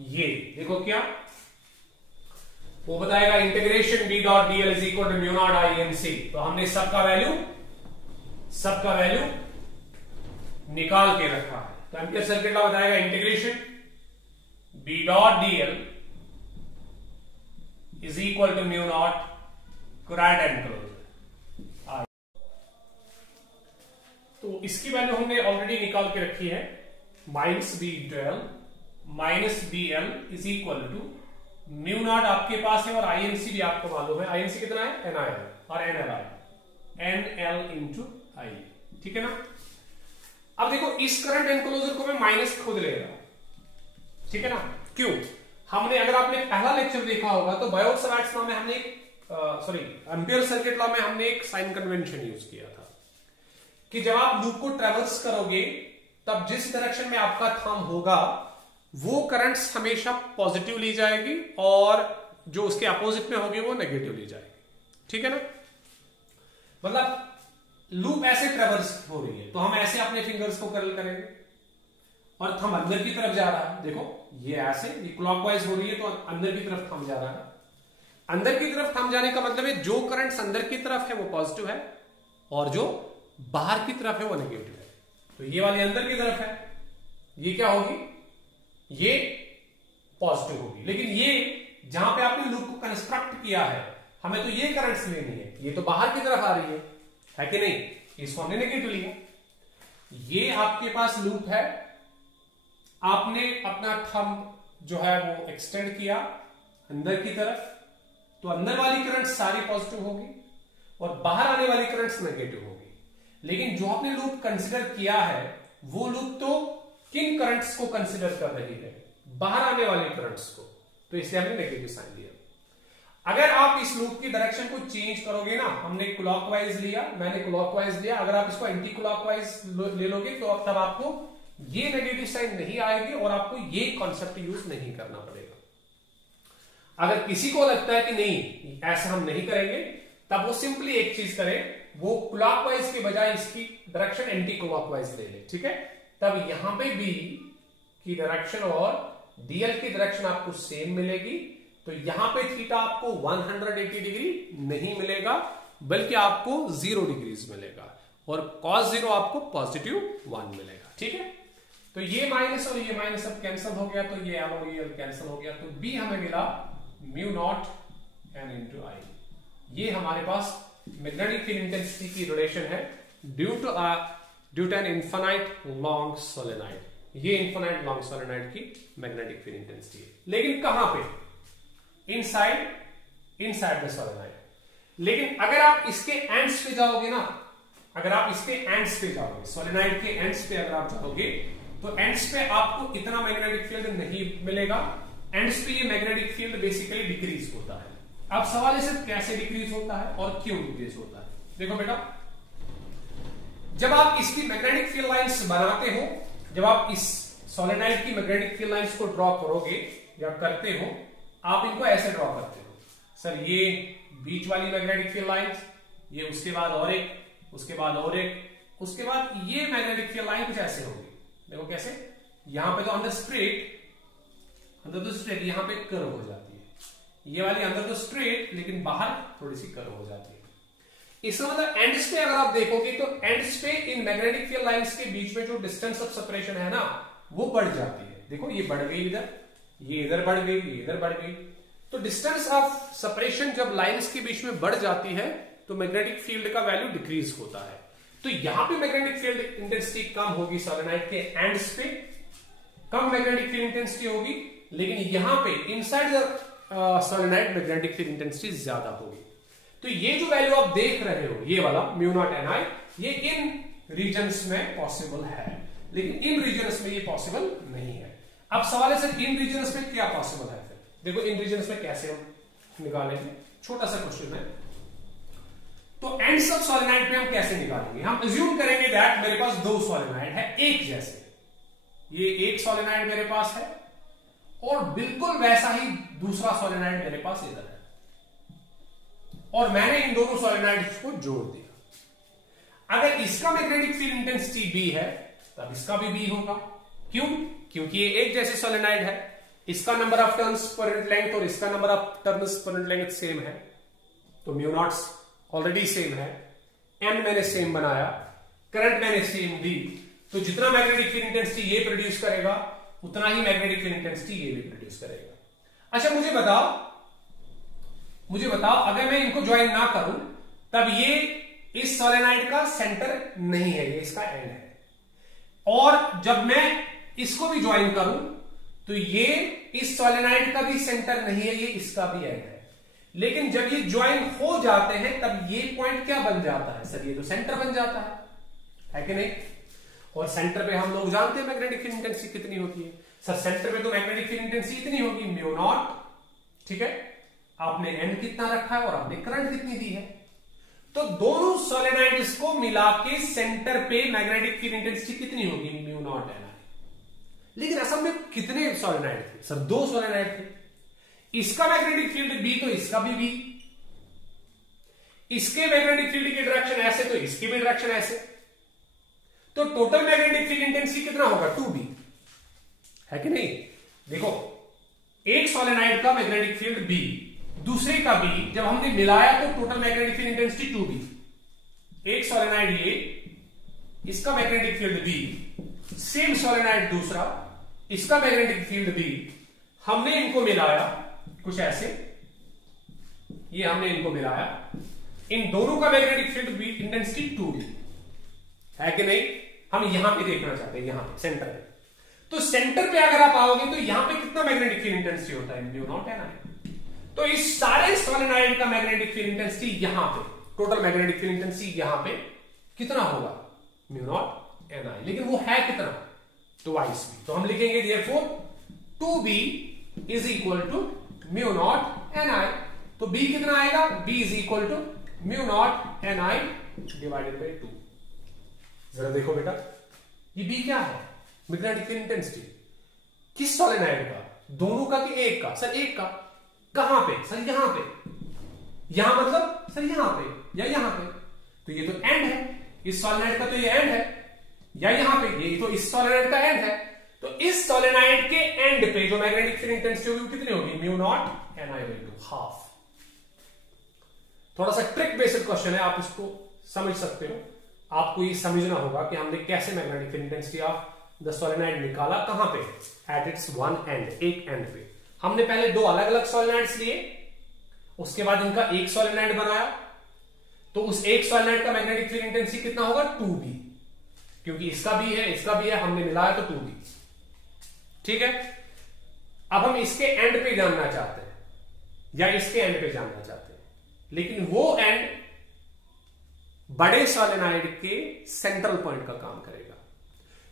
ये, देखो क्या वो बताएगा, integration B dot DL is equal to mu naught INC। तो हमने सबका वैल्यू निकाल के रखा है। तो एम्पियर सर्किट लॉ बताएगा integration B dot DL is equal to mu naught current enclosed. तो इसकी वैल्यू हमने ऑलरेडी निकाल के रखी है, -B12 -BL is equal to mu naught आपके पास है और INC भी आपको मालूम है। INC कितना है, NIL और NL इंटू I, ठीक है ना। अब देखो इस करंट एनक्लोजर को मैं माइनस खुद ले रहा हूं, ठीक है ना। क्यों, हमने, अगर आपने पहला लेक्चर देखा होगा तो बायोट-सैवर्ट्स लॉ में हमने एम्पियर सर्किट लॉ में हमने एक साइन कन्वेंशन यूज किया था कि जब आप लूप को ट्रेवर्स करोगे तब जिस डायरेक्शन में आपका थंब होगा वो करंट्स हमेशा पॉजिटिव ली जाएगी और जो उसके अपोजिट में होगी वो नेगेटिव ली जाएगी, ठीक है ना। मतलब लूप ऐसे ट्रेवर्स हो रही है तो हम ऐसे अपने फिंगर्स को कर्ल करेंगे और थंब अंदर की तरफ जा रहा है, देखो ये ऐसे, ये क्लॉकवाइज हो रही है तो अंदर की तरफ थंब जा रहा है। अंदर की तरफ थंब जाने का मतलब है जो करंट्स अंदर की तरफ है वो पॉजिटिव है और जो बाहर की तरफ है वो नेगेटिव है। तो ये वाली अंदर की तरफ है, ये क्या होगी, ये पॉजिटिव होगी। लेकिन ये जहां पे आपने लूप को कंस्ट्रक्ट किया है हमें तो ये करंट्स लेनी है, ये तो बाहर की तरफ आ रही है कि नहीं, इसको हमने नेगेटिव लिया। ये आपके पास लूप है, आपने अपना थंब जो है वो एक्सटेंड किया अंदर की तरफ, तो अंदर वाली करंट सारी पॉजिटिव होगी और बाहर आने वाली करंट्स नेगेटिव होगी। लेकिन जो आपने लूप कंसिडर किया है वो लूप तो किन करंट्स को कंसिडर कर रही है, बाहर आने वाले करंट्स को, तो इसलिए हमने नेगेटिव साइन दिया। अगर आप इस लूप की डायरेक्शन को चेंज करोगे ना, हमने क्लॉकवाइज लिया, मैंने क्लॉकवाइज लिया, अगर आप इसको एंटी क्लॉकवाइज ले लोगे तो तब आपको ये नेगेटिव साइन नहीं आएगी और आपको ये कॉन्सेप्ट यूज नहीं करना पड़ेगा। अगर किसी को लगता है कि नहीं ऐसा हम नहीं करेंगे तब वो सिंपली एक चीज करे, वो क्लॉकवाइज के बजाय इसकी डायरेक्शन एंटी क्लॉकवाइज ले ले, ठीक है। तब यहां पे B की डायरेक्शन और DL की डायरेक्शन आपको सेम मिलेगी, तो यहां पे थीटा आपको 180 डिग्री नहीं मिलेगा बल्कि आपको 0 डिग्रीज मिलेगा और cos 0 आपको +1 मिलेगा, ठीक है। तो ये माइनस और ये माइनस अब कैंसिल हो गया, तो ये L और ये L कैंसिल हो गया, तो B हमें मिला mu naught N into I। ये हमारे पास मैग्नेटिक फील्ड इंटेंसिटी की रिलेशन है due to an infinite long solenoid. ये इनफाइनाइट लॉन्ग सोलेनॉइड की मैग्नेटिक फील्ड इंटेंसिटी है, लेकिन कहां पे, इनसाइड द सोलेनॉइड। लेकिन अगर आप इसके एंड्स पे जाओगे ना, अगर आप इसके एंड्स पे जाओगे, सोलेनॉइड के एंड्स पे अगर आप जाओगे तो एंड्स पे आपको इतना मैग्नेटिक फील्ड नहीं मिलेगा। एंड्स पे ये मैग्नेटिक फील्ड बेसिकली डिक्रीज होता है अब सवाल है सिर्फ कैसे डिक्रीज होता है और क्यों डिक्रीज होता है। देखो बेटा, जब आप इसकी मैग्नेटिक फील्ड लाइंस बनाते हो, जब आप इस सोलेनोइड की मैग्नेटिक फील्ड लाइंस को ड्रॉ करोगे या करते हो, आप इनको ऐसे ड्रॉ करते हो। सर ये बीच वाली मैग्नेटिक फील्ड लाइंस, ये उसके बाद और एक, उसके बाद और एक, उसके बाद ये मैग्नेटिक फील्ड लाइन कुछ ऐसे होगी। देखो कैसे, यहां पे तो अंदर स्ट्रेट, अंदर तो स्ट्रेट, यहां पे कर्व हो जाती है। ये वाली अंदर तो स्ट्रेट लेकिन बाहर थोड़ी सी कर्व हो जाती है। इसका मतलब एंड्स पे अगर आप देखोगे तो एंड्स पे इन मैग्नेटिक फील्ड लाइंस के बीच में जो डिस्टेंस ऑफ सेपरेशन है ना, वो बढ़ जाती है। देखो ये बढ़ गई इधर, ये इधर बढ़ गई, ये इधर बढ़ गई। तो डिस्टेंस ऑफ सेपरेशन जब लाइंस के बीच में बढ़ जाती है तो मैग्नेटिक फील्ड का वैल्यू डिक्रीज होता है। तो यहां पे मैग्नेटिक फील्ड इंटेंसिटी कम होगी, सोलेनोइड के एंड्स पे कम मैग्नेटिक फील्ड इंटेंसिटी होगी, लेकिन यहां पे inside the solenoid magnetic field intensity ज्यादा होगी। तो ये जो वैल्यू आप देख रहे हो, ये वाला म्यू नॉट एन आई, ये इन रीजन्स में पॉसिबल है, लेकिन इन रीजन्स में ये पॉसिबल नहीं है। अब सवाल है सर इन रीजन्स में क्या पॉसिबल है? फिर देखो इन रीजन्स में कैसे हम निकालेंगे, छोटा सा क्वेश्चन है। तो एंड्स ऑफ सोलेनोइड पे हम कैसे निकालेंगे? हम अज्यूम करेंगे दैट मेरे पास दो सोलेनोइड है एक जैसे, ये एक सोलेनोइड मेरे पास है और बिल्कुल वैसा ही दूसरा सोलेनोइड मेरे पास इधर है, और मैंने इन दोनों सोलेनोइड्स को जोड़ दिया। अगर इसका मैग्नेटिक फील्ड इंटेंसिटी B है तब इसका भी B होगा। क्यों? क्योंकि ये एक जैसे सोलेनोइड है, इसका number of turns per unit length और इसका number of turns per unit length same है, तो म्यू नॉट्स ऑलरेडी सेम है, एम मैंने सेम बनाया, करंट मैंने सेम दी, तो जितना मैग्नेटिक फील्ड इंटेंसिटी ये प्रोड्यूस करेगा उतना ही मैग्नेटिक फील्ड इंटेंसिटी ये भी प्रोड्यूस करेगा। अच्छा मुझे बताओ अगर मैं इनको ज्वाइन ना करूं तब ये इस सोलेनोइड का सेंटर नहीं है, ये इसका एंड है, और जब मैं इसको भी ज्वाइन करूं तो ये इस सोलेनोइड का भी सेंटर नहीं है, ये इसका भी एंड है। लेकिन जब ये ज्वाइन हो जाते हैं तब ये पॉइंट क्या बन जाता है? सर ये तो सेंटर बन जाता है कि नहीं? और सेंटर पे हम लोग जानते हैं मैग्नेटिक फील्ड इंटेंसिटी कितनी होती है। सर सेंटर पे तो मैग्नेटिक फील्ड इंटेंसिटी इतनी होगी, म्यू नॉट, ठीक है, आपने एन कितना रखा है और आपने करंट कितनी दी है, तो दोनों सोलेनोइड्स को मिला के सेंटर पे मैग्नेटिक फील्ड इंटेंसिटी कितनी होगी? Mu naught N I. लेकिन असल में कितने सोलेनोइड थे? सर दो सोलेनोइड थे, इसका मैग्नेटिक फील्ड B तो इसका भी B, इसके मैग्नेटिक फील्ड की डायरेक्शन ऐसे तो इसकी भी डायरेक्शन ऐसे, तो टोटल मैग्नेटिक फील्ड इंटेंसिटी कितना होगा? 2B, है कि नहीं? देखो एक सोलेनोइड का मैग्नेटिक फील्ड B, दूसरे का B, जब हमने मिलाया तो total magnetic field intensity 2B। एक सोलेनोइड ये, इसका magnetic field B, same solenoid दूसरा, इसका मैग्नेटिक फील्ड B, हमने इनको मिलाया कुछ ऐसे, ये हमने इनको मिलाया, इन दोनों का magnetic field B intensity 2B, है कि नहीं? हम यहां पे देखना चाहते हैं, यहां पे सेंटर पे। तो सेंटर पे अगर आप आओगे तो यहां पे कितना मैग्नेटिक फील्ड इंटेंसिटी होता है? Mu naught N I. तो इस सारे सोलेनोइड का मैग्नेटिक फील्ड इंटेंसिटी यहां पे, टोटल मैग्नेटिक फील्ड इंटेंसिटी यहां पे कितना होगा? Mu naught N I. लेकिन वो है कितना? Twice B। तो हम लिखेंगे therefore 2B is equal to mu naught N I. तो B कितना आएगा? B is equal to mu naught N I divided by 2। जरा देखो बेटा, ये B क्या है? Magnetic field intensity. किस सोलेनोइड का? दोनों का कि एक का? सर एक का। कहां पे? सर यहां पे। यहां मतलब सर यहां पे या यहां पे, तो ये तो एंड है, इस सोलेनोइड का तो ये एंड है, या यहां पे, ये तो इस सोलेनोइड का एंड है। तो इस सोलेनोइड के एंड पे जो मैग्नेटिक फील्ड इंटेंसिटी होगी वो कितनी होगी? Mu naught N I by 2, half. थोड़ा सा ट्रिक बेस्ड क्वेश्चन है, आप इसको समझ सकते हो। आपको ये समझना होगा कि हमने कैसे magnetic field intensity of the solenoid निकाला, कहां पे? एट इट्स वन एंड, एक एंड पे। हमने पहले दो अलग अलग सोलेनोइड्स लिए, उसके बाद इनका एक सोलेनोइड बनाया, तो उस एक सोलेनोइड का मैग्नेटिक फील्ड इंटेंसिटी कितना होगा? 2B, क्योंकि इसका भी है इसका भी है, हमने मिलाया तो 2B, ठीक है। अब हम इसके एंड पे जानना चाहते हैं या इसके एंड पे जानना चाहते हैं, लेकिन वो एंड बड़े सोलेनोइड के सेंट्रल पॉइंट का काम करेगा।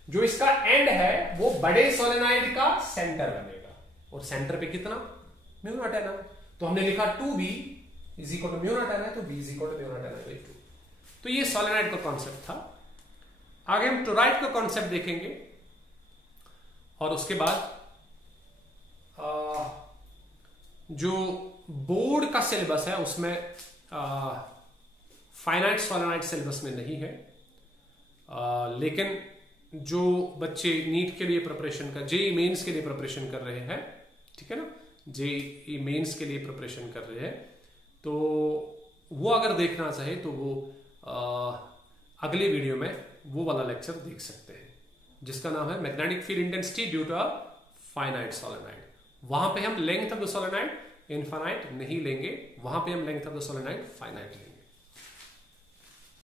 जो इसका एंड है वो बड़े सोलेनोइड का सेंटर बनेगा, और सेंटर पे कितना? Mu naught N I. तो तो हमने लिखा 2b is equal to mu naught N है, तो b is equal to mu naught N by 2। तो ये सोलेनॉइड का कॉन्सेप्ट था। आगे हम टोरॉइड का कॉन्सेप्ट देखेंगे और उसके बाद जो बोर्ड का सिलेबस है उसमें फाइनाइट सोलेनॉइड सिलेबस में नहीं है, लेकिन जो बच्चे नीट के लिए प्रिपरेशन कर, जेईई मेंस के लिए प्रिपरेशन कर रहे हैं, ठीक है ना, जेईई मेंस के लिए प्रिपरेशन कर रहे हैं, तो वो अगर देखना चाहे तो वो अगले वीडियो में वो वाला लेक्चर देख सकते हैं जिसका नाम है magnetic field intensity due to finite solenoid. वहां पे हम length of the solenoid infinite नहीं लेंगे, वहां पे हम length of the solenoid finite लेंगे।